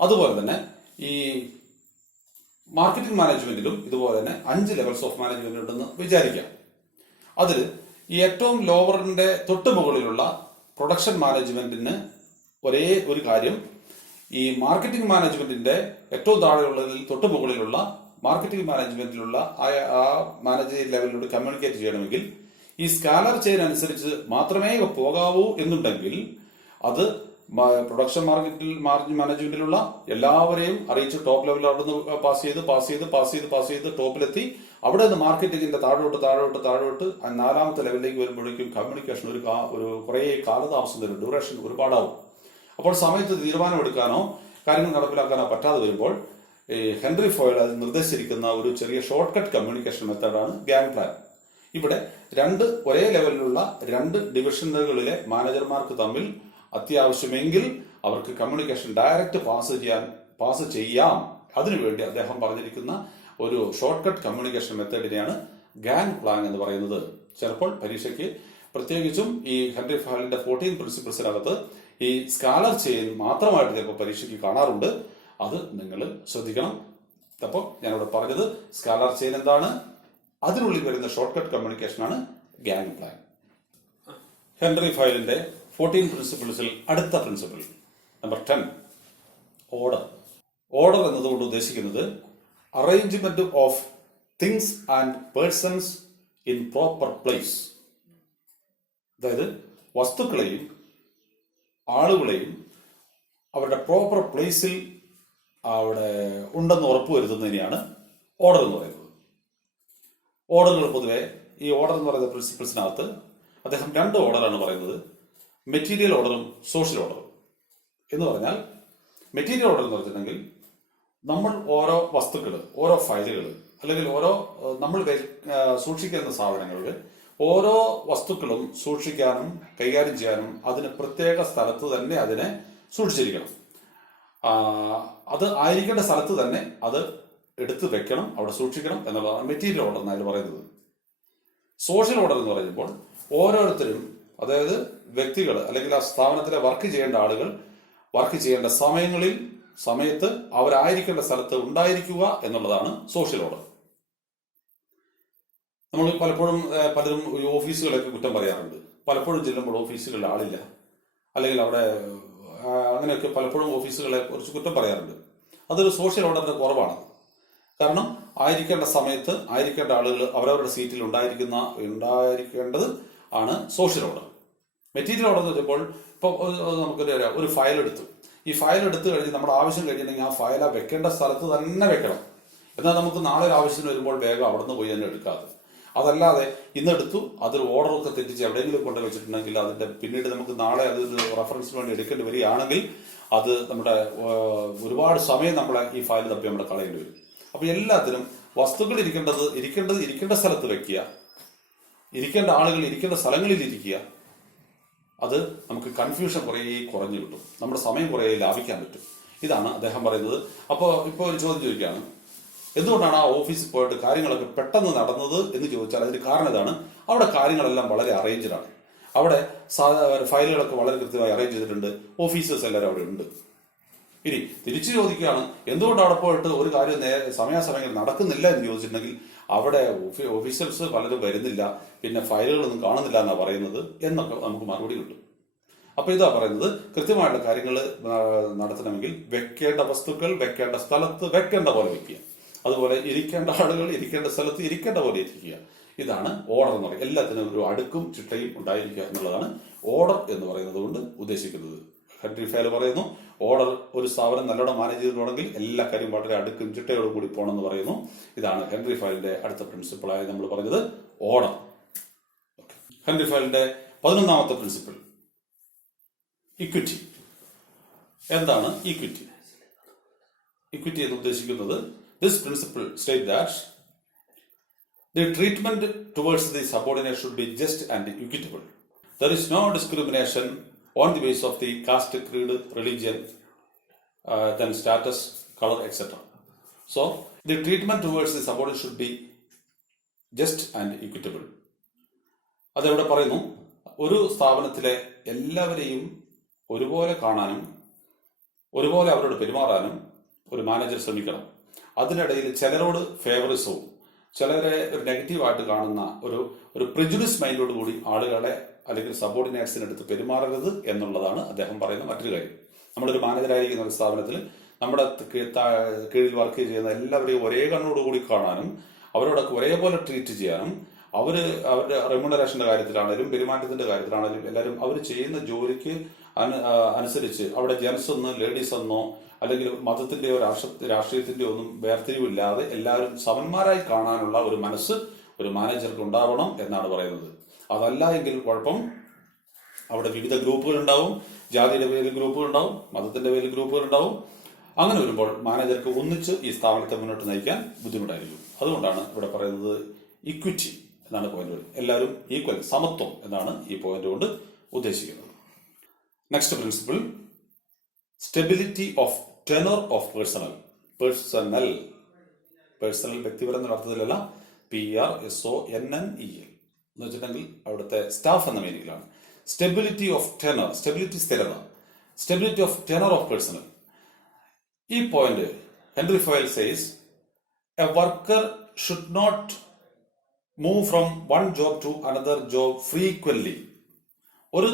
അതുപോലെ തന്നെ ഈ മാർക്കറ്റിംഗ് മാനേജ്മെന്റിലും ഇതുപോലെ തന്നെ 5 ലെവൽസ് ഓഫ് മാനേജ്മെന്റ് ഉണ്ടെന്ന് വിചാരിക്കാം. അതിൽ ഈ ഏറ്റവും ലോവറിന്റെ തൊട്ട് മുകളിലുള്ള പ്രൊഡക്ഷൻ മാനേജ്മെന്റിന് ഒരേ ഒരു കാര്യം, ഈ മാർക്കറ്റിംഗ് മാനേജ്മെന്റിന്റെ ഏറ്റവും താഴെയുള്ളതിൽ തൊട്ട് മുകളിലുള്ള മാർക്കറ്റിംഗ് മാനേജ്മെന്റിലുള്ള ആ മാനേജർ ലെവലിലൂടെ കമ്മ്യൂണിക്കേറ്റ് ചെയ്യണമെങ്കിൽ ഈ സ്കാലർ ചെയിൻ അനുസരിച്ച് മാത്രമേ പോകാവൂ എന്നുണ്ടെങ്കിൽ അത് പ്രൊഡക്ഷൻ മാനേജ്മെന്റിലുള്ള എല്ലാവരെയും അറിയിച്ച് ടോപ്പ് ലെവലിൽ അവിടെ നിന്ന് പാസ് ചെയ്ത് ടോപ്പിലെത്തി അവിടെ നിന്ന് മാർക്കറ്റിംഗിന്റെ താഴോട്ട് 4ാമത്തെ ലെവലിലേക്ക് വരുമ്പോഴേക്കും കമ്മ്യൂണിക്കേഷൻ ഒരു കുറെ കാലതാമസം വരും, ഡ്യൂറേഷൻ ഒരുപാടാവും. അപ്പോൾ സമയത്ത് തീരുമാനമെടുക്കാനോ കാര്യങ്ങൾ നടപ്പിലാക്കാനോ പറ്റാതെ വരുമ്പോൾ ഹെൻറി ഫയൽ അത് നിർദ്ദേശിച്ചിരിക്കുന്ന ഒരു ചെറിയ ഷോർട്ട് കട്ട് കമ്മ്യൂണിക്കേഷൻ മെത്തേഡാണ് ഗാങ് പ്ലാൻ. ഇവിടെ ഒരേ ലെവലിലുള്ള 2 ഡിവിഷനുകളിലെ മാനേജർമാർക്ക് തമ്മിൽ അത്യാവശ്യമെങ്കിൽ അവർക്ക് കമ്മ്യൂണിക്കേഷൻ ഡയറക്റ്റ് പാസ് ചെയ്യാം. അതിനുവേണ്ടി അദ്ദേഹം പറഞ്ഞിരിക്കുന്ന ഒരു ഷോർട്ട് കട്ട് കമ്മ്യൂണിക്കേഷൻ മെത്തേഡിനെയാണ് ഗാങ് പ്ലാൻ എന്ന് പറയുന്നത്. ചിലപ്പോൾ പരീക്ഷയ്ക്ക് പ്രത്യേകിച്ചും ഈ ഹെൻറി ഫയലിന്റെ 14 പ്രിൻസിപ്പിൾസിനകത്ത് ഈ സ്കാലർ ചെയിൻ മാത്രമായിട്ട് ചിലപ്പോൾ പരീക്ഷയ്ക്ക് കാണാറുണ്ട്. അത് നിങ്ങൾ ശ്രദ്ധിക്കണം. അപ്പോൾ ഞാനിവിടെ പറഞ്ഞത് സ്കാലർ ചെയിൻ എന്താണ്, അതിനുള്ളിൽ വരുന്ന ഷോർട്ട് കട്ട് കമ്മ്യൂണിക്കേഷൻ ആണ് ഗാങ് പ്ലാൻ. ഹെൻറി ഫയലിന്റെ 14 പ്രിൻസിപ്പിൾസിൽ അടുത്ത പ്രിൻസിപ്പിൾ നമ്പർ 10, ഓർഡർ. ഓർഡർ എന്നതുകൊണ്ട് ഉദ്ദേശിക്കുന്നത് arrangement of things and persons in proper place. അതായത് വസ്തുക്കളെയും ആളുകളെയും അവരുടെ പ്രോപ്പർ പ്ലേസിൽ അവിടെ ഉണ്ടെന്ന് ഉറപ്പുവരുത്തുന്നതിനെയാണ് ഓർഡർ എന്ന് പറയുന്നത്. ഓർഡറുകൾ പൊതുവെ ഈ ഓർഡർ എന്ന് പറയുന്ന പ്രിൻസിപ്പിൾസിനകത്ത് അദ്ദേഹം 2 ഓർഡറാണ് പറയുന്നത്, മെറ്റീരിയൽ ഓർഡറും സോഷ്യൽ ഓർഡറും. എന്ന് പറഞ്ഞാൽ മെറ്റീരിയൽ ഓർഡർ എന്ന് പറഞ്ഞിട്ടുണ്ടെങ്കിൽ നമ്മൾ ഓരോ വസ്തുക്കൾ, ഓരോ ഫയലുകൾ, അല്ലെങ്കിൽ ഓരോ നമ്മൾ സൂക്ഷിക്കുന്ന സാധനങ്ങളിൽ ഓരോ വസ്തുക്കളും സൂക്ഷിക്കാനും കൈകാര്യം ചെയ്യാനും അതിന് പ്രത്യേക സ്ഥലത്ത് തന്നെ അതിനെ സൂക്ഷിച്ചിരിക്കണം. അത് ആയിരിക്കേണ്ട സ്ഥലത്ത് തന്നെ അത് എടുത്ത് വെക്കണം, അവിടെ സൂക്ഷിക്കണം എന്നുള്ളതാണ് മെറ്റീരിയൽ ഓർഡർ എന്നതിൽ പറയുന്നത്. സോഷ്യൽ ഓർഡർ എന്ന് പറയുമ്പോൾ ഓരോരുത്തരും, അതായത് വ്യക്തികൾ അല്ലെങ്കിൽ ആ സ്ഥാപനത്തിലെ വർക്ക് ചെയ്യേണ്ട ആളുകൾ വർക്ക് ചെയ്യേണ്ട സമയത്ത് അവരായിരിക്കേണ്ട സ്ഥലത്ത് ഉണ്ടായിരിക്കുക എന്നുള്ളതാണ് സോഷ്യൽ ഓർഡർ. നമ്മൾ പലരും ഓഫീസുകളൊക്കെ കുറ്റം പറയാറുണ്ട്. പലപ്പോഴും ചെല്ലുമ്പോൾ ഓഫീസുകളിൽ ആളില്ല, അല്ലെങ്കിൽ അവിടെ അങ്ങനെയൊക്കെ പലപ്പോഴും ഓഫീസുകളെ കുറിച്ച് കുറ്റം പറയാറുണ്ട്. അതൊരു സോഷ്യൽ ഓർഡറിന്റെ കുറവാണ്. കാരണം ആയിരിക്കേണ്ട സമയത്ത് ആയിരിക്കേണ്ട ആളുകൾ അവരവരുടെ സീറ്റിൽ ഉണ്ടായിരിക്കേണ്ടത് ആണ് സോഷ്യൽ ഓർഡർ. മെറ്റീരിയൽ ഓർഡർ എന്ന് വെച്ചപ്പോൾ ഇപ്പോൾ ഒരു ഫയൽ എടുത്തു. ഈ ഫയൽ എടുത്തു കഴിഞ്ഞ് നമ്മുടെ ആവശ്യം കഴിഞ്ഞിട്ടുണ്ടെങ്കിൽ ആ ഫയൽ വെക്കേണ്ട സ്ഥലത്ത് തന്നെ വെക്കണം. എന്നാൽ നമുക്ക് നാളെ ഒരു ആവശ്യത്തിന് വരുമ്പോൾ വേഗം അവിടെ നിന്ന് പോയി തന്നെ എടുക്കാതെ, അതല്ലാതെ ഇന്നെടുത്തു അതൊരു ഓർഡറൊക്കെ തെറ്റിച്ച് എവിടെയെങ്കിലും കൊണ്ട് വെച്ചിട്ടുണ്ടെങ്കിൽ അതിന്റെ പിന്നീട് നമുക്ക് നാളെ അതൊരു റെഫറൻസിന് വേണ്ടി എടുക്കേണ്ടി വരികയാണെങ്കിൽ അത് നമ്മുടെ ഒരുപാട് സമയം നമ്മളെ ഈ ഫയൽ തപ്പി നമ്മൾ കളയേണ്ടി വരും. അപ്പൊ എല്ലാത്തിനും വസ്തുക്കൾ ഇരിക്കേണ്ട സ്ഥലത്ത് വെക്കുക, ഇരിക്കേണ്ട ആളുകൾ ഇരിക്കേണ്ട സ്ഥലങ്ങളിൽ ഇരിക്കുക. അത് നമുക്ക് കൺഫ്യൂഷൻ കുറേ കുറഞ്ഞു കിട്ടും, നമ്മുടെ സമയം കുറേ ലാഭിക്കാൻ പറ്റും. ഇതാണ് അദ്ദേഹം പറയുന്നത്. അപ്പോൾ ഇപ്പോൾ ഒരു ചോദ്യം ചോദിക്കുകയാണ്, എന്തുകൊണ്ടാണ് ആ ഓഫീസിൽ പോയിട്ട് കാര്യങ്ങളൊക്കെ പെട്ടെന്ന് നടന്നത് എന്ന് ചോദിച്ചാൽ അതിന് കാരണം ഇതാണ്. അവിടെ കാര്യങ്ങളെല്ലാം വളരെ അറേഞ്ച്ഡാണ്. അവിടെ ഫയലുകളൊക്കെ വളരെ കൃത്യമായി അറേഞ്ച് ചെയ്തിട്ടുണ്ട്. ഓഫീസേഴ്സ് എല്ലാവരും അവിടെ ഉണ്ട്. ഇനി തിരിച്ചു ചോദിക്കുകയാണ്, എന്തുകൊണ്ട് അവിടെ പോയിട്ട് ഒരു കാര്യം സമയാസമയങ്ങളിൽ നടക്കുന്നില്ല എന്ന് ചോദിച്ചിട്ടുണ്ടെങ്കിൽ അവിടെ ഓഫീസേഴ്സ് പലരും വരുന്നില്ല, പിന്നെ ഫയലുകളൊന്നും കാണുന്നില്ല എന്നാണ് പറയുന്നത് എന്നൊക്കെ നമുക്ക് മറുപടി കിട്ടും. അപ്പൊ ഇതാ പറയുന്നത്, കൃത്യമായിട്ടുള്ള കാര്യങ്ങൾ നടത്തണമെങ്കിൽ വെക്കേണ്ട വസ്തുക്കൾ വെക്കേണ്ട സ്ഥലത്ത് വെക്കേണ്ട പോലെ വെക്കുക, അതുപോലെ ഇരിക്കേണ്ട ആളുകൾ ഇരിക്കേണ്ട സ്ഥലത്ത് ഇരിക്കേണ്ട പോലെ ഇരിക്കുക. ഇതാണ് ഓർഡർ എന്ന് പറയുന്നത്. എല്ലാത്തിനും ഒരു അടുക്കും ചിട്ടയും ഉണ്ടായിരിക്കുക എന്നുള്ളതാണ് ഓർഡർ എന്ന് പറയുന്നത് കൊണ്ട് ഉദ്ദേശിക്കുന്നത്. ഹെൻറി ഫയൽ പറയുന്നു, ഓർഡർ ഒരു സ്ഥാപനം നല്ലോണം മാനേജ് ചെയ്തിട്ടുണ്ടെങ്കിൽ എല്ലാ കാര്യം വളരെ അടുക്കും ചിട്ടയോടും കൂടി പോകണമെന്ന് പറയുന്നു. ഇതാണ് ഹെൻറി ഫയലിന്റെ അടുത്ത പ്രിൻസിപ്പിളായി നമ്മൾ പറഞ്ഞത്, ഓർഡർ. ഹെൻറി ഫയലിന്റെ 11ാമത്തെ പ്രിൻസിപ്പിൾ, ഇക്വിറ്റി. എന്താണ് ഇക്വിറ്റി? ഇക്വിറ്റി എന്ന് ഉദ്ദേശിക്കുന്നത്, this principle state that the treatment towards the subordinate should be just and equitable. There is no discrimination on the basis of the caste, creed, religion, then status, color, etc. So, the treatment towards the subordinate should be just and equitable. അതെവിടെ പറയുന്നു, ഒരു സ്ഥാപനത്തിലെ എല്ലാവരെയും ഒരുപോലെ കാണാനും ഒരുപോലെ അവരോട് പെരുമാറാനും ഒരു മാനേജർ ശ്രമിക്കണം. അതിനിടയിൽ ചിലരോട് ഫേവറിസവും ചിലരെ ഒരു നെഗറ്റീവായിട്ട് കാണുന്ന ഒരു പ്രിജുഡിസ് മൈൻഡോട് കൂടി ആളുകളെ അല്ലെങ്കിൽ സബോർഡിനേറ്റ്സിനടുത്ത് പെരുമാറരുത് എന്നുള്ളതാണ് അദ്ദേഹം പറയുന്ന മറ്റൊരു കാര്യം. നമ്മളൊരു മാനേജറായിരിക്കുന്ന ഒരു സ്ഥാപനത്തിൽ നമ്മുടെ കീഴിൽ വർക്ക് ചെയ്യുന്ന എല്ലാവരെയും ഒരേ കണ്ണോടുകൂടി കാണാനും അവരോടൊക്കെ ഒരേപോലെ ട്രീറ്റ് ചെയ്യാനും അവരുടെ റെമ്യൂണറേഷന്റെ കാര്യത്തിലാണെങ്കിലും പെരുമാറ്റത്തിന്റെ കാര്യത്തിലാണെങ്കിലും എല്ലാവരും അവർ ചെയ്യുന്ന ജോലിക്ക് അനുസരിച്ച് അവിടെ ജെൻസ് എന്നോ ലേഡീസ് എന്നോ അല്ലെങ്കിൽ മതത്തിന്റെയോ രാഷ്ട്രീയത്തിന്റെയോ ഒന്നും വേർതിരിവില്ലാതെ എല്ലാവരും സമന്മാരായി കാണാനുള്ള ഒരു മനസ്സ് ഒരു മാനേജർക്ക് ഉണ്ടാവണം എന്നാണ് പറയുന്നത്. അതല്ല എങ്കിൽ കുഴപ്പം. അവിടെ വിവിധ ഗ്രൂപ്പുകൾ ഉണ്ടാവും, ജാതിയുടെ പേരിൽ ഗ്രൂപ്പുകൾ ഉണ്ടാവും, മതത്തിന്റെ പേരിൽ ഗ്രൂപ്പുകൾ ഉണ്ടാവും. അങ്ങനെ വരുമ്പോൾ മാനേജർക്ക് ഒന്നിച്ച് ഈ സ്ഥാപനത്തെ മുന്നോട്ട് നയിക്കാൻ ബുദ്ധിമുട്ടായിരിക്കും. അതുകൊണ്ടാണ് ഇവിടെ പറയുന്നത് ഇക്വിറ്റി എന്നാണ് പോയിന്റ്. എല്ലാവരും ഈക്വൽ, സമത്വം എന്നാണ് ഈ പോയിന്റ് കൊണ്ട് ഉദ്ദേശിക്കുന്നത്. Next principle, stability of tenure of personnel വ്യക്തിപരം അർത്ഥത്തിലല്ല, PRSONNEL എന്ന് വെച്ചിട്ടുണ്ടെങ്കിൽ അവിടുത്തെ സ്റ്റാഫ് എന്ന മീനിങ്ങിലാണ്. സ്റ്റെബിലിറ്റി ഓഫ് ടെനർ, സ്റ്റെബിലിറ്റി സ്ഥിരത, stability of tenure of personnel. ഈ point Henry Fayol says a worker should not move from one job to another job frequently. ഒരു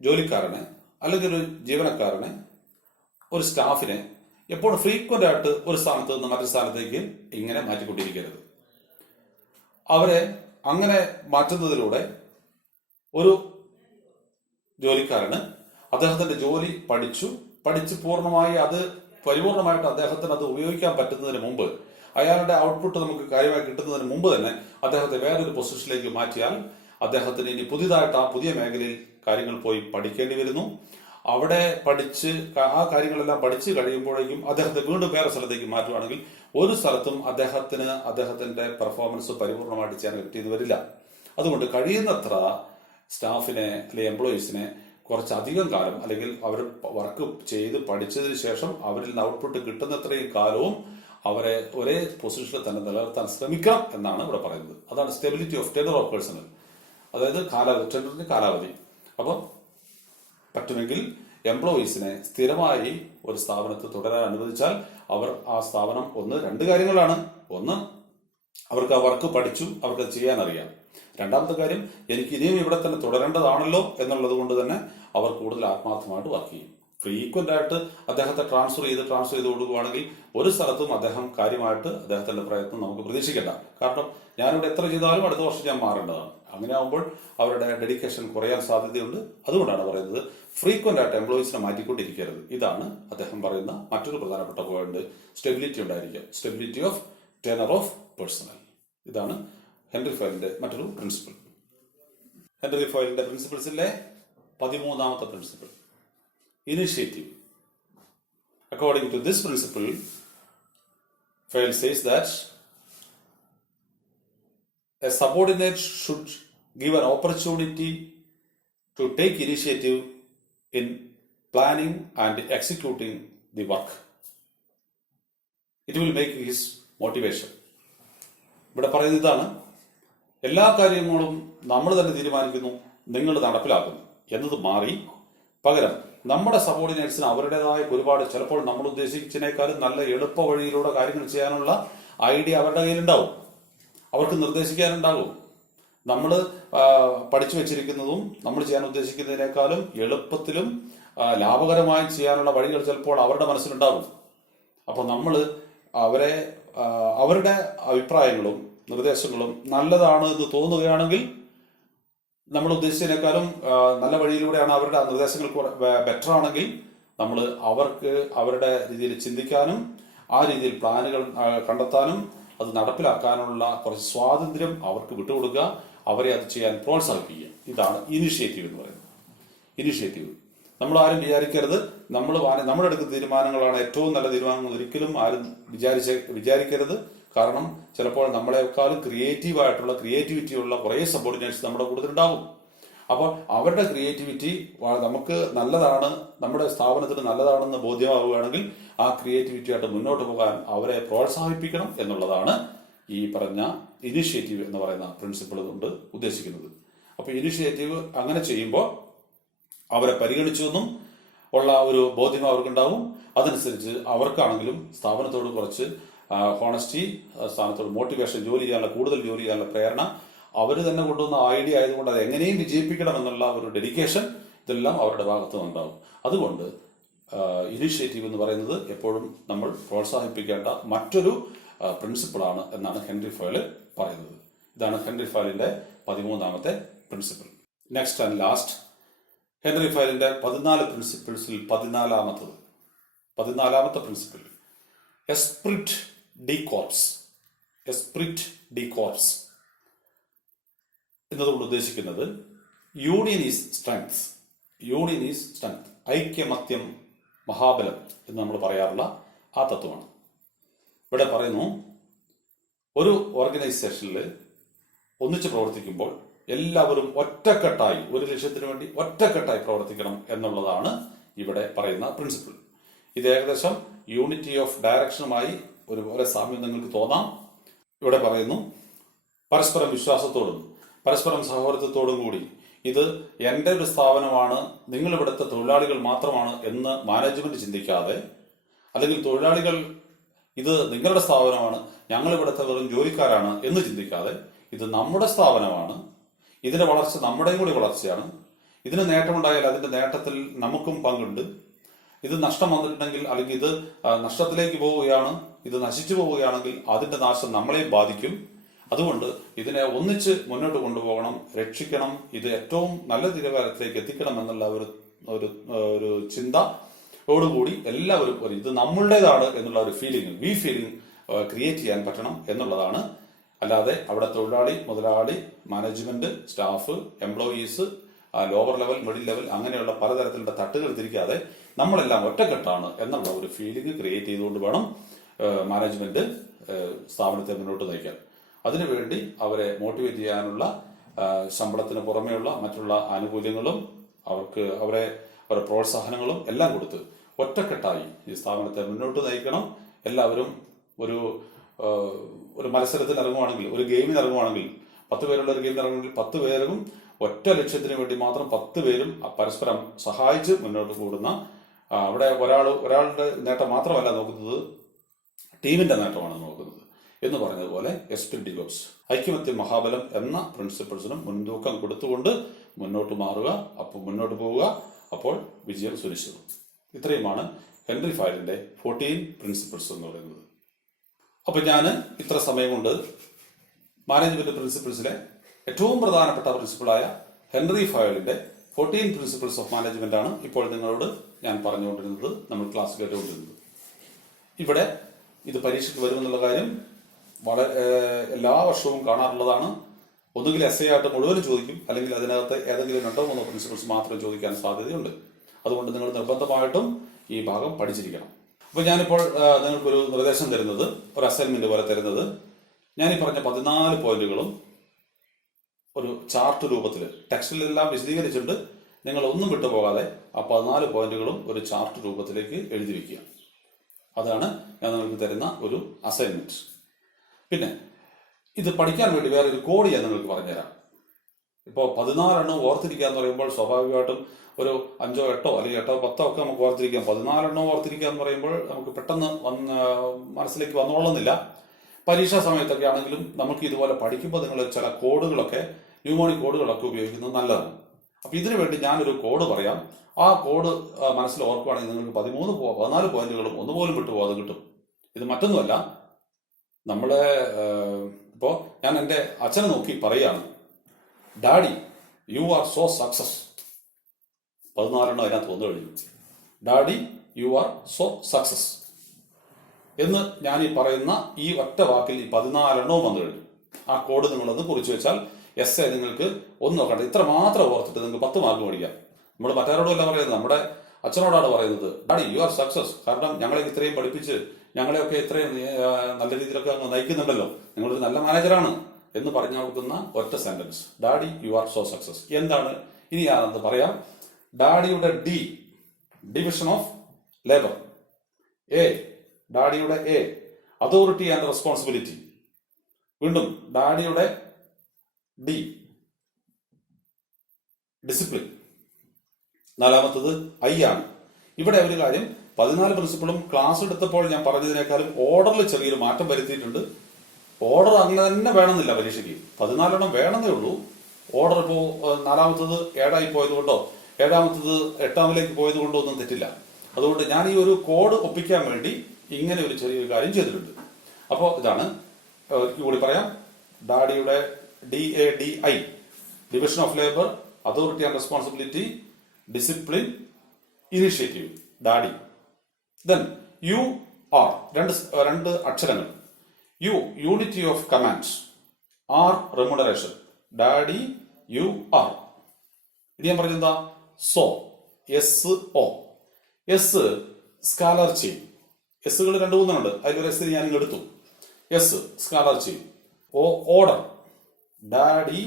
ജോലിക്കാരനെ അല്ലെങ്കിൽ ഒരു ജീവനക്കാരനെ ഒരു സ്റ്റാഫിനെ എപ്പോഴും ഫ്രീക്വന്റ് ആയിട്ട് ഒരു സ്ഥാനത്ത് നിന്ന് മറ്റൊരു സ്ഥാനത്തേക്ക് ഇങ്ങനെ മാറ്റിക്കൊണ്ടിരിക്കരുത്. അവരെ അങ്ങനെ മാറ്റുന്നതിലൂടെ ഒരു ജോലിക്കാരന് അദ്ദേഹത്തിന്റെ ജോലി പഠിച്ച് പൂർണ്ണമായി അത് പരിപൂർണമായിട്ട് അദ്ദേഹത്തിന് അത് ഉപയോഗിക്കാൻ പറ്റുന്നതിന് മുമ്പ്, അയാളുടെ ഔട്ട്പുട്ട് നമുക്ക് കാര്യമായി കിട്ടുന്നതിന് മുമ്പ് തന്നെ അദ്ദേഹത്തെ വേറൊരു പൊസിഷനിലേക്ക് മാറ്റിയാൽ അദ്ദേഹത്തിന് ഇനി പുതിയതായിട്ട് ആ പുതിയ മേഖലയിൽ കാര്യങ്ങൾ പോയി പഠിക്കേണ്ടി വരുന്നു. അവിടെ ആ കാര്യങ്ങളെല്ലാം പഠിച്ച് കഴിയുമ്പോഴേക്കും അദ്ദേഹത്തെ വീണ്ടും വേറെ സ്ഥലത്തേക്ക് മാറ്റുകയാണെങ്കിൽ ഒരു സ്ഥലത്തും അദ്ദേഹത്തിന്റെ പെർഫോമൻസ് പരിപൂർണമായിട്ട് ചെയ്യാൻ കിട്ടിയത് വരില്ല. അതുകൊണ്ട് കഴിയുന്നത്ര സ്റ്റാഫിനെ അല്ലെങ്കിൽ എംപ്ലോയീസിനെ കുറച്ചധികം കാലം, അല്ലെങ്കിൽ അവർ വർക്ക് ചെയ്ത് പഠിച്ചതിന് ശേഷം അവരിൽ നിന്ന് ഔട്ട്പുട്ട് കിട്ടുന്നത്രയും കാലവും അവരെ ഒരേ പൊസിഷനിൽ തന്നെ നിലനിർത്താൻ ശ്രമിക്കാം എന്നാണ് ഇവിടെ പറയുന്നത്. അതാണ് stability of tenure of personal, അതായത് ടെനറിന്റെ കാലാവധി. അപ്പം പറ്റുമെങ്കിൽ എംപ്ലോയീസിനെ സ്ഥിരമായി ഒരു സ്ഥാപനത്തിൽ തുടരാൻ അനുവദിച്ചാൽ അവർ ആ സ്ഥാപനം രണ്ട് കാര്യങ്ങളാണ്. ഒന്ന്, അവർക്ക് ആ വർക്ക് പഠിച്ചു, അവർക്ക് ചെയ്യാൻ അറിയാം. രണ്ടാമത്തെ കാര്യം, എനിക്ക് ഇനിയും ഇവിടെ തന്നെ തുടരേണ്ടതാണല്ലോ എന്നുള്ളത് കൊണ്ട് തന്നെ അവർ കൂടുതൽ ആത്മാർത്ഥമായിട്ട് വർക്ക് ചെയ്യും. ഫ്രീക്വന്റ് ആയിട്ട് അദ്ദേഹത്തെ ട്രാൻസ്ഫർ ചെയ്ത് കൊടുക്കുകയാണെങ്കിൽ ഒരു സ്ഥലത്തും അദ്ദേഹം കാര്യമായിട്ട് അദ്ദേഹത്തിന്റെ പ്രയത്നം നമുക്ക് പ്രതീക്ഷിക്കേണ്ട. കാരണം ഞാനിവിടെ എത്ര ചെയ്താലും അടുത്ത വർഷം ഞാൻ മാറേണ്ടതാണ്. അങ്ങനെ ആകുമ്പോൾ അവരുടെ ഡെഡിക്കേഷൻ കുറയാൻ സാധ്യതയുണ്ട്. അതുകൊണ്ടാണ് പറയുന്നത് ഫ്രീക്വന്റ് ആയിട്ട് എംപ്ലോയീസിനെ മാറ്റിക്കൊണ്ടിരിക്കരുത്. ഇതാണ് അദ്ദേഹം പറയുന്ന മറ്റൊരു പ്രധാനപ്പെട്ട പോയിന്റ്. സ്റ്റെബിലിറ്റി ഉണ്ടായിരിക്കുക, stability of tenure of personal. ഇതാണ് ഹെൻറി ഫയലിന്റെ മറ്റൊരു പ്രിൻസിപ്പിൾ. ഹെൻറി ഫയലിന്റെ പ്രിൻസിപ്പിൾസിലെ 13ാമത്തെ principle, initiative. According to this principle, Fayol says that a subordinate should give an opportunity to take initiative in planning and executing the work. It will make his motivation. ഇവിടെ പറയുന്നത് ഇതാണ്, എല്ലാ കാര്യങ്ങളും നമ്മൾ തന്നെ തീരുമാനിക്കുന്നു, നിങ്ങൾ നടപ്പിലാക്കുന്നു എന്നത് മാറി പകരം നമ്മുടെ സബോർഡിനേറ്റ്സിന് അവരുടേതായ ഒരുപാട്, ചിലപ്പോൾ നമ്മൾ ഉദ്ദേശിച്ചതിനേക്കാളും നല്ല എളുപ്പ വഴിയിലൂടെ കാര്യങ്ങൾ ചെയ്യാനുള്ള ഐഡിയ അവരുടെ കയ്യിലുണ്ടാവും, അവർക്ക് നിർദ്ദേശിക്കാനുണ്ടാകും. നമ്മൾ പഠിച്ചു വെച്ചിരിക്കുന്നതും നമ്മൾ ചെയ്യാൻ ഉദ്ദേശിക്കുന്നതിനേക്കാളും എളുപ്പത്തിലും ലാഭകരമായി ചെയ്യാനുള്ള വഴികൾ ചിലപ്പോൾ അവരുടെ മനസ്സിലുണ്ടാകും. അപ്പോൾ നമ്മൾ അവരുടെ അഭിപ്രായങ്ങളും നിർദ്ദേശങ്ങളും നല്ലതാണ് എന്ന് തോന്നുകയാണെങ്കിൽ, നമ്മൾ ഉദ്ദേശിച്ചതിനേക്കാളും നല്ല വഴിയിലൂടെയാണ് അവരുടെ നിർദ്ദേശങ്ങൾ ബെറ്റർ ആണെങ്കിൽ, നമ്മൾ അവർക്ക് അവരുടെ രീതിയിൽ ചിന്തിക്കാനും ആ രീതിയിൽ പ്ലാനുകൾ കണ്ടെത്താനും അത് നടപ്പിലാക്കാനുള്ള കുറച്ച് സ്വാതന്ത്ര്യം അവർക്ക് വിട്ടുകൊടുക്കുക, അവരെ അത് ചെയ്യാൻ പ്രോത്സാഹിപ്പിക്കുക. ഇതാണ് ഇനിഷ്യേറ്റീവ് എന്ന് പറയുന്നത്. ഇനിഷ്യേറ്റീവ് നമ്മൾ ആരും വിചാരിക്കരുത് നമ്മുടെ എടുക്കുന്ന തീരുമാനങ്ങളാണ് ഏറ്റവും നല്ല തീരുമാനങ്ങൾ, ഒരിക്കലും ആരും വിചാരിക്കരുത്. കാരണം ചിലപ്പോൾ നമ്മളെക്കാളും ക്രിയേറ്റിവിറ്റിയുള്ള കുറേ സബോർഡിനേറ്റ്സ് നമ്മുടെ കൂടുതലുണ്ടാവും. അപ്പോൾ അവരുടെ ക്രിയേറ്റിവിറ്റി നമുക്ക് നല്ലതാണ്, നമ്മുടെ സ്ഥാപനത്തിന് നല്ലതാണെന്ന് ബോധ്യമാവുകയാണെങ്കിൽ ആ ക്രിയേറ്റിവിറ്റിയായിട്ട് മുന്നോട്ട് പോകാൻ അവരെ പ്രോത്സാഹിപ്പിക്കണം എന്നുള്ളതാണ് ഈ പറഞ്ഞ ഇനിഷ്യേറ്റീവ് എന്ന് പറയുന്ന പ്രിൻസിപ്പിൾ കൊണ്ട് ഉദ്ദേശിക്കുന്നത്. അപ്പോൾ ഇനിഷ്യേറ്റീവ് അങ്ങനെ ചെയ്യുമ്പോൾ അവരെ പരിഗണിച്ചെന്നും ഉള്ള ഒരു ബോധ്യം അവർക്കുണ്ടാവും. അതനുസരിച്ച് അവർക്കാണെങ്കിലും സ്ഥാപനത്തോട് കുറച്ച് ഹോണസ്റ്റി, സ്ഥാനത്തോട് മോട്ടിവേഷൻ, കൂടുതൽ ജോലി ചെയ്യാനുള്ള പ്രേരണ, അവർ തന്നെ കൊണ്ടുവന്ന ഐഡിയ ആയതുകൊണ്ട് അത് എങ്ങനെയും വിജയിപ്പിക്കണം എന്നുള്ള ഒരു ഡെഡിക്കേഷൻ, ഇതെല്ലാം അവരുടെ ഭാഗത്തു നിന്നുണ്ടാവും. അതുകൊണ്ട് ഇനിഷ്യേറ്റീവ് എന്ന് പറയുന്നത് എപ്പോഴും നമ്മൾ പ്രോത്സാഹിപ്പിക്കേണ്ട മറ്റൊരു പ്രിൻസിപ്പിളാണ് എന്നാണ് ഹെൻറി ഫയൽ പറയുന്നത്. ഇതാണ് ഹെൻറി ഫയലിന്റെ 13ാമത്തെ principle. Next and last, Henry ഫയലിന്റെ 14 പ്രിൻസിപ്പിൾസിൽ 14ാമത്തെ പ്രിൻസിപ്പിൾ, എസ്പ്രിറ്റ് ഡി കോർപ്സ് എന്നതുകൊണ്ട് ഉദ്ദേശിക്കുന്നത് യൂണിയൻ ഈസ് സ്ട്രെങ്ത്, ഐക്യമത്യം മഹാബലം എന്ന് നമ്മൾ പറയാറുള്ള ആ തത്വമാണ്. ഇവിടെ പറയുന്നു, ഒരു ഓർഗനൈസേഷനിൽ ഒന്നിച്ച് പ്രവർത്തിക്കുമ്പോൾ എല്ലാവരും ഒറ്റക്കെട്ടായി ഒരു ലക്ഷ്യത്തിന് വേണ്ടി ഒറ്റക്കെട്ടായി പ്രവർത്തിക്കണം എന്നുള്ളതാണ് ഇവിടെ പറയുന്ന പ്രിൻസിപ്പിൾ. ഇത് ഏകദേശം യൂണിറ്റി ഓഫ് ഡയറക്ഷനുമായി ഒരുപോലെ സാമ്യം നിങ്ങൾക്ക് തോന്നാം. ഇവിടെ പറയുന്നു, പരസ്പരം വിശ്വാസത്തോടും പരസ്പരം സഹോദരത്തോടും കൂടി ഇത് എൻ്റെ ഒരു സ്ഥാപനമാണ്, നിങ്ങൾ ഇവിടുത്തെ തൊഴിലാളികൾ മാത്രമാണ് എന്ന് മാനേജ്മെന്റ് ചിന്തിക്കാതെ, അല്ലെങ്കിൽ തൊഴിലാളികൾ ഇത് നിങ്ങളുടെ സ്ഥാപനമാണ്, ഞങ്ങൾ ഇവിടുത്തെ വെറും ജോലിക്കാരാണ് എന്ന് ചിന്തിക്കാതെ, ഇത് നമ്മുടെ സ്ഥാപനമാണ്, ഇതിന്റെ വളർച്ച നമ്മുടെയും കൂടി വളർച്ചയാണ്, ഇതിന് നേട്ടമുണ്ടായാൽ അതിന്റെ നേട്ടത്തിൽ നമുക്കും പങ്കുണ്ട് ഇത് നഷ്ടം വന്നിട്ടുണ്ടെങ്കിൽ അല്ലെങ്കിൽ ഇത് നഷ്ടത്തിലേക്ക് പോവുകയാണ്, ഇത് നശിച്ചു പോവുകയാണെങ്കിൽ അതിന്റെ നാശം നമ്മളെയും ബാധിക്കും. അതുകൊണ്ട് ഇതിനെ ഒന്നിച്ച് മുന്നോട്ട് കൊണ്ടുപോകണം, രക്ഷിക്കണം, ഇത് ഏറ്റവും നല്ല നിലവാരത്തിലേക്ക് എത്തിക്കണം എന്നുള്ള ഒരു ചിന്തയോടുകൂടി എല്ലാവരും ഇത് നമ്മളുടേതാണ് എന്നുള്ള ഒരു ഫീലിംഗ് ക്രിയേറ്റ് ചെയ്യാൻ പറ്റണം എന്നുള്ളതാണ്. അല്ലാതെ അവിടെ തൊഴിലാളി, മുതലാളി, management, staff, employees, lower level, middle level, അങ്ങനെയുള്ള പലതരത്തിലുള്ള തട്ടുകൾ തിരിക്കാതെ നമ്മളെല്ലാം ഒറ്റക്കെട്ടാണ് എന്നുള്ള ഒരു ഫീലിംഗ് ക്രിയേറ്റ് ചെയ്തുകൊണ്ട് വേണം മാനേജ്മെന്റ് സ്ഥാപനത്തെ മുന്നോട്ട് നയിക്കാൻ. അതിനുവേണ്ടി അവരെ മോട്ടിവേറ്റ് ചെയ്യാനുള്ള ശമ്പളത്തിന് പുറമെയുള്ള മറ്റുള്ള ആനുകൂല്യങ്ങളും അവരെ പ്രോത്സാഹനങ്ങളും എല്ലാം കൊടുത്ത് ഒറ്റക്കെട്ടായി ഈ സ്ഥാപനത്തെ മുന്നോട്ട് നയിക്കണം. എല്ലാവരും ഒരു മത്സരത്തിൽ ഇറങ്ങുവാണെങ്കിൽ, ഒരു ഗെയിമിന് ഇറങ്ങുവാണെങ്കിൽ, 10 പേരുള്ള ഒരു ഗെയിമിന് ഇറങ്ങുമെങ്കിൽ 10 പേരും ഒറ്റ ലക്ഷ്യത്തിന് വേണ്ടി മാത്രം 10 പേരും പരസ്പരം സഹായിച്ച് മുന്നോട്ട് കൂടുന്ന, അവിടെ ഒരാളുടെ നേട്ടം മാത്രമല്ല നോക്കുന്നത്, ടീമിന്റെ നേട്ടമാണ് നോക്കുന്നത് എന്ന് പറഞ്ഞതുപോലെ എസ്പിരിറ്റ് ഗോപ്സ്, ഐക്യമത്യം മഹാബലം എന്ന പ്രിൻസിപ്പിൾസിനും മുൻതൂക്കം കൊടുത്തുകൊണ്ട് മുന്നോട്ട് മാറുക, മുന്നോട്ട് പോവുക. അപ്പോൾ വിജയം സുനിശ്ചിതം. ഇത്രയുമാണ് ഹെൻറി ഫയലിന്റെ 14 പ്രിൻസിപ്പിൾസ് എന്ന് പറയുന്നത്. അപ്പൊ ഞാൻ ഇത്ര സമയം കൊണ്ട് മാനേജ്മെന്റ് പ്രിൻസിപ്പിൾസിലെ ഏറ്റവും പ്രധാനപ്പെട്ട പ്രിൻസിപ്പിളായ ഹെൻറി ഫയലിന്റെ 14 പ്രിൻസിപ്പിൾസ് ഓഫ് മാനേജ്മെന്റ് ആണ് ഇപ്പോൾ നിങ്ങളോട് ഞാൻ പറഞ്ഞുകൊണ്ടിരുന്നത്, നമ്മൾ ക്ലാസ് കേട്ടുകൊണ്ടിരുന്നത്. ഇവിടെ ഇത് പരീക്ഷയ്ക്ക് വരുമെന്നുള്ള കാര്യം എല്ലാ വർഷവും കാണാറുള്ളതാണ്. ഒന്നുകിൽ എസ് ആയിട്ട് മുഴുവനും ചോദിക്കും, അല്ലെങ്കിൽ അതിനകത്ത് ഏതെങ്കിലും 2-3 പ്രിൻസിപ്പിൾസ് മാത്രം ചോദിക്കാൻ സാധ്യതയുണ്ട്. അതുകൊണ്ട് നിങ്ങൾ നിർബന്ധമായിട്ടും ഈ ഭാഗം പഠിച്ചിരിക്കണം. അപ്പൊ ഞാനിപ്പോൾ നിങ്ങൾക്കൊരു നിർദ്ദേശം തരുന്നത്, ഒരു അസൈൻമെന്റ് പോലെ തരുന്നത്, ഞാൻ ഈ പറഞ്ഞ 14 പോയിന്റുകളും ഒരു ചാർട്ട് രൂപത്തിൽ, ടെക്സ്റ്റിലെല്ലാം വിശദീകരിച്ചിട്ടുണ്ട്, നിങ്ങൾ ഒന്നും വിട്ടുപോകാതെ ആ 14 പോയിന്റുകളും ഒരു ചാർട്ട് രൂപത്തിലേക്ക് എഴുതി വയ്ക്കുക. അതാണ് ഞാൻ നിങ്ങൾക്ക് തരുന്ന ഒരു അസൈൻമെന്റ്. പിന്നെ ഇത് പഠിക്കാൻ വേണ്ടി വേറെ ഒരു കോഡ് ഞാൻ നിങ്ങൾക്ക് പറഞ്ഞുതരാം. ഇപ്പോൾ 14 ഓർത്തിരിക്കുക എന്ന് പറയുമ്പോൾ സ്വാഭാവികമായിട്ടും ഒരു 5, 8 അല്ലെങ്കിൽ 8, 10 ഒക്കെ നമുക്ക് ഓർത്തിരിക്കാം. 14 ഓർത്തിരിക്കുക എന്ന് പറയുമ്പോൾ നമുക്ക് പെട്ടെന്ന് മനസ്സിലേക്ക് വന്നോളുന്നില്ല. പരീക്ഷാ സമയത്തൊക്കെ ആണെങ്കിലും നമുക്ക് ഇതുപോലെ പഠിക്കുമ്പോൾ നിങ്ങൾ ചില കോഡുകളൊക്കെ, ന്യൂമോണിക് കോഡുകളൊക്കെ ഉപയോഗിക്കുന്നത് നല്ലതാണ്. അപ്പൊ ഇതിനു വേണ്ടി ഞാനൊരു കോഡ് പറയാം. ആ കോഡ് മനസ്സിൽ ഓർക്കുകയാണെങ്കിൽ നിങ്ങൾക്ക് 14 പോയിന്റുകളും ഒന്നുപോലും വിട്ടുപോകാതെ കിട്ടും. ഇത് മറ്റൊന്നുമല്ല, നമ്മളെ ഇപ്പോ ഞാൻ എൻ്റെ അച്ഛനെ നോക്കി പറയാണ്, daddy U R so success. 14 അതിനകത്ത് വന്നു കഴിഞ്ഞു. Daddy U R so success എന്ന് ഞാൻ ഈ പറയുന്ന ഈ ഒറ്റ വാക്കിൽ ഈ 14 വന്നു കഴിഞ്ഞു. ആ കോഡ് നിങ്ങളൊന്ന് കുറിച്ച് വെച്ചാൽ എസ് നിങ്ങൾക്ക് ഒന്നും നോക്കണ്ട, ഇത്ര മാത്രം ഓർത്തിട്ട് നിങ്ങൾക്ക് 10 മാർക്ക് മേടിക്കാം. നമ്മൾ മറ്റാരോടുമല്ല പറയുന്നത്, നമ്മുടെ അച്ഛനോടാണ് പറയുന്നത്, ഡാഡി യു ആർ സക്സസ്. കാരണം ഞങ്ങളെ ഇത്രയും പഠിപ്പിച്ച് ഞങ്ങളെയൊക്കെ ഇത്രയും നല്ല രീതിയിലൊക്കെ അങ്ങ് നയിക്കുന്നുണ്ടല്ലോ, നിങ്ങളൊരു നല്ല മാനേജറാണ് എന്ന് പറഞ്ഞു കൊടുക്കുന്ന ഒറ്റ sentence, daddy U R so success. എന്താണ് ഇനി ഞാനെന്ന് പറയാം. ഡാഡിയുടെ D, division of labour. A, ഡാഡിയുടെ എ, അതോറിറ്റി ആൻഡ് റെസ്പോൺസിബിലിറ്റി. വീണ്ടും ഡാഡിയുടെ ഡി, ഡിസിപ്ലിൻ. 4-മത്തത് ഐ ആണ്. ഇവിടെ ഒരു കാര്യം, 14 പ്രിൻസിപ്പിളും ക്ലാസ് എടുത്തപ്പോൾ ഞാൻ പറഞ്ഞതിനേക്കാളും ഓർഡറിൽ ചെറിയൊരു മാറ്റം വരുത്തിയിട്ടുണ്ട്. ഓർഡർ അങ്ങനെ തന്നെ വേണമെന്നില്ല പരീക്ഷയ്ക്ക്, 14 വേണമെന്നേ ഉള്ളൂ. ഓർഡർ ഇപ്പോൾ 4-മത്തത് 7 പോയത് കൊണ്ടോ 7-മത്തത് 8-ലേക്ക് പോയത് കൊണ്ടോ ഒന്നും തെറ്റില്ല. അതുകൊണ്ട് ഞാൻ ഈ ഒരു കോഡ് ഒപ്പിക്കാൻ വേണ്ടി ഇങ്ങനെ ഒരു ചെറിയൊരു കാര്യം ചെയ്തിട്ടുണ്ട്. അപ്പോൾ ഇതാണ്, ഒരിക്കൽ കൂടി പറയാം. ഡാഡിയുടെ DADI, division of labour, authority and responsibility, discipline, initiative, daddy. Then U R, രണ്ട് അക്ഷരങ്ങൾ. U, unity of command. R, remuneration. Daddy U R. ഇത് ഞാൻ പറഞ്ഞെന്താ, so, SO. S, scalar chain. എസ്സുകൾ 2-3 അതിലൊരു എസ് ഞാൻ എടുത്തു. S, scalar chain. O, order. Daddy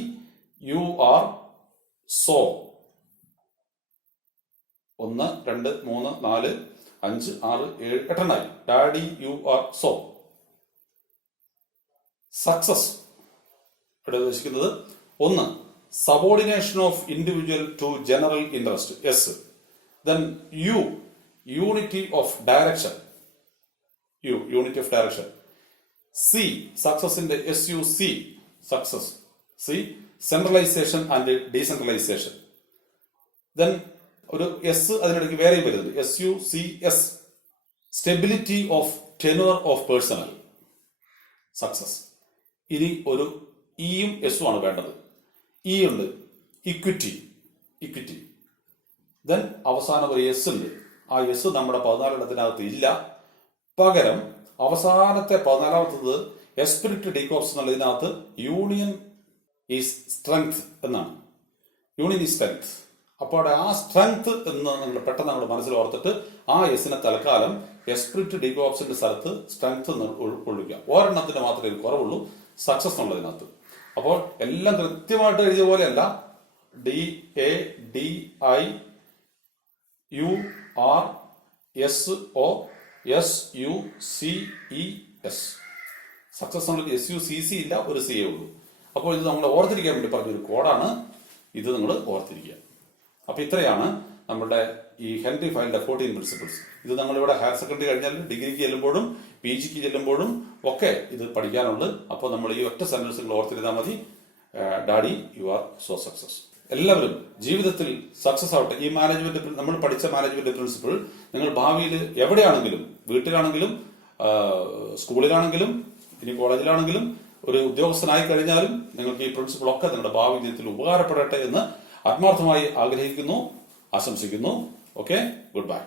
U R so. 1, 2, 3, 4, 5, 6, 7, 8 daddy U R so. Success ഇവിടെ ഉദ്ദേശിക്കുന്നത് 1, subordination of individual to general interest. S. Then U, unity of direction. U, unity of direction. C, സക്സസിന്റെ SUC, success. C, centralisation and decentralisation. Then ഒരു S അതിനിടയ്ക്ക് വേറെയും വരുന്നുണ്ട്, SUCS, stability of tenure of personnel success. ഇനി ഒരു ഇയും എസും ആണ് വേണ്ടത്. ഇ ഉണ്ട്, ഇക്വിറ്റി. ദെൻ അവസാനം ഒരു എസ് ഉണ്ട്. ആ എസ് നമ്മുടെ 14 എണ്ണത്തിനകത്ത് ഇല്ല. പകരം അവസാനത്തെ 14ാമത്തത് എസ്പിരിറ്റ് ഡീകോപ്സ് എന്നുള്ളതിനകത്ത് യൂണിയൻ ഈസ് സ്ട്രെങ്ത് എന്നാണ്. Union is strength. അപ്പോൾ ആ സ്ട്രെങ്ത് എന്ന് നിങ്ങൾ പെട്ടെന്ന് നമ്മുടെ മനസ്സിൽ ഓർത്തിട്ട് ആ എസിനെ തൽക്കാലം എസ്പിരിറ്റ് ഡീകോപ്സിന്റെ സ്ഥലത്ത് സ്ട്രെങ്ത് എന്ന് ഉൾക്കൊള്ളിക്കുക. ഒരെണ്ണത്തിന് മാത്രമേ ഇത് കുറവുള്ളൂ, സക്സസ് എന്നുള്ളതിനകത്ത്. അപ്പോൾ എല്ലാം കൃത്യമായിട്ട് എഴുതിയ പോലെയല്ല. DADIURSOSUCES. സക്സസ് എന്നുള്ളത് SUCC ഇല്ല, ഒരു CA ഉള്ളൂ. അപ്പോൾ ഇത് നമ്മൾ ഓർത്തിരിക്കാൻ വേണ്ടി പറഞ്ഞൊരു കോഡാണ്. ഇത് നിങ്ങൾ ഓർത്തിരിക്കുക. അപ്പൊ ഇത്രയാണ് നമ്മുടെ ഈ ഹെൻറി ഫയലിന്റെ 14 പ്രിൻസിപ്പിൾസ്. ഇത് നമ്മളിവിടെ ഹയർ സെക്കൻഡറി കഴിഞ്ഞാലും ഡിഗ്രിക്ക് ചെല്ലുമ്പോഴും PGക്ക് ചെല്ലുമ്പോഴും ഒക്കെ ഇത് പഠിക്കാനുണ്ട്. അപ്പോൾ നമ്മൾ ഈ ഒറ്റ സെന്റൻസ് നിങ്ങൾ ഓർത്തിരുന്നാൽ മതി. Daddy, U R so success. എല്ലാവരും ജീവിതത്തിൽ സക്സസ് ആവട്ടെ. ഈ മാനേജ്മെന്റ്, നമ്മൾ പഠിച്ച മാനേജ്മെന്റ് പ്രിൻസിപ്പിൾ നിങ്ങൾ ഭാവിയിൽ എവിടെയാണെങ്കിലും, വീട്ടിലാണെങ്കിലും സ്കൂളിലാണെങ്കിലും ഇനി കോളേജിലാണെങ്കിലും ഒരു ഉദ്യോഗസ്ഥനായി കഴിഞ്ഞാലും നിങ്ങൾക്ക് ഈ പ്രിൻസിപ്പിൾ ഒക്കെ നിങ്ങളുടെ ഭാവി ജീവിതത്തിൽ ഉപകാരപ്പെടട്ടെ എന്ന് ആത്മാർത്ഥമായി ആഗ്രഹിക്കുന്നു, ആശംസിക്കുന്നു. Okay, good bye.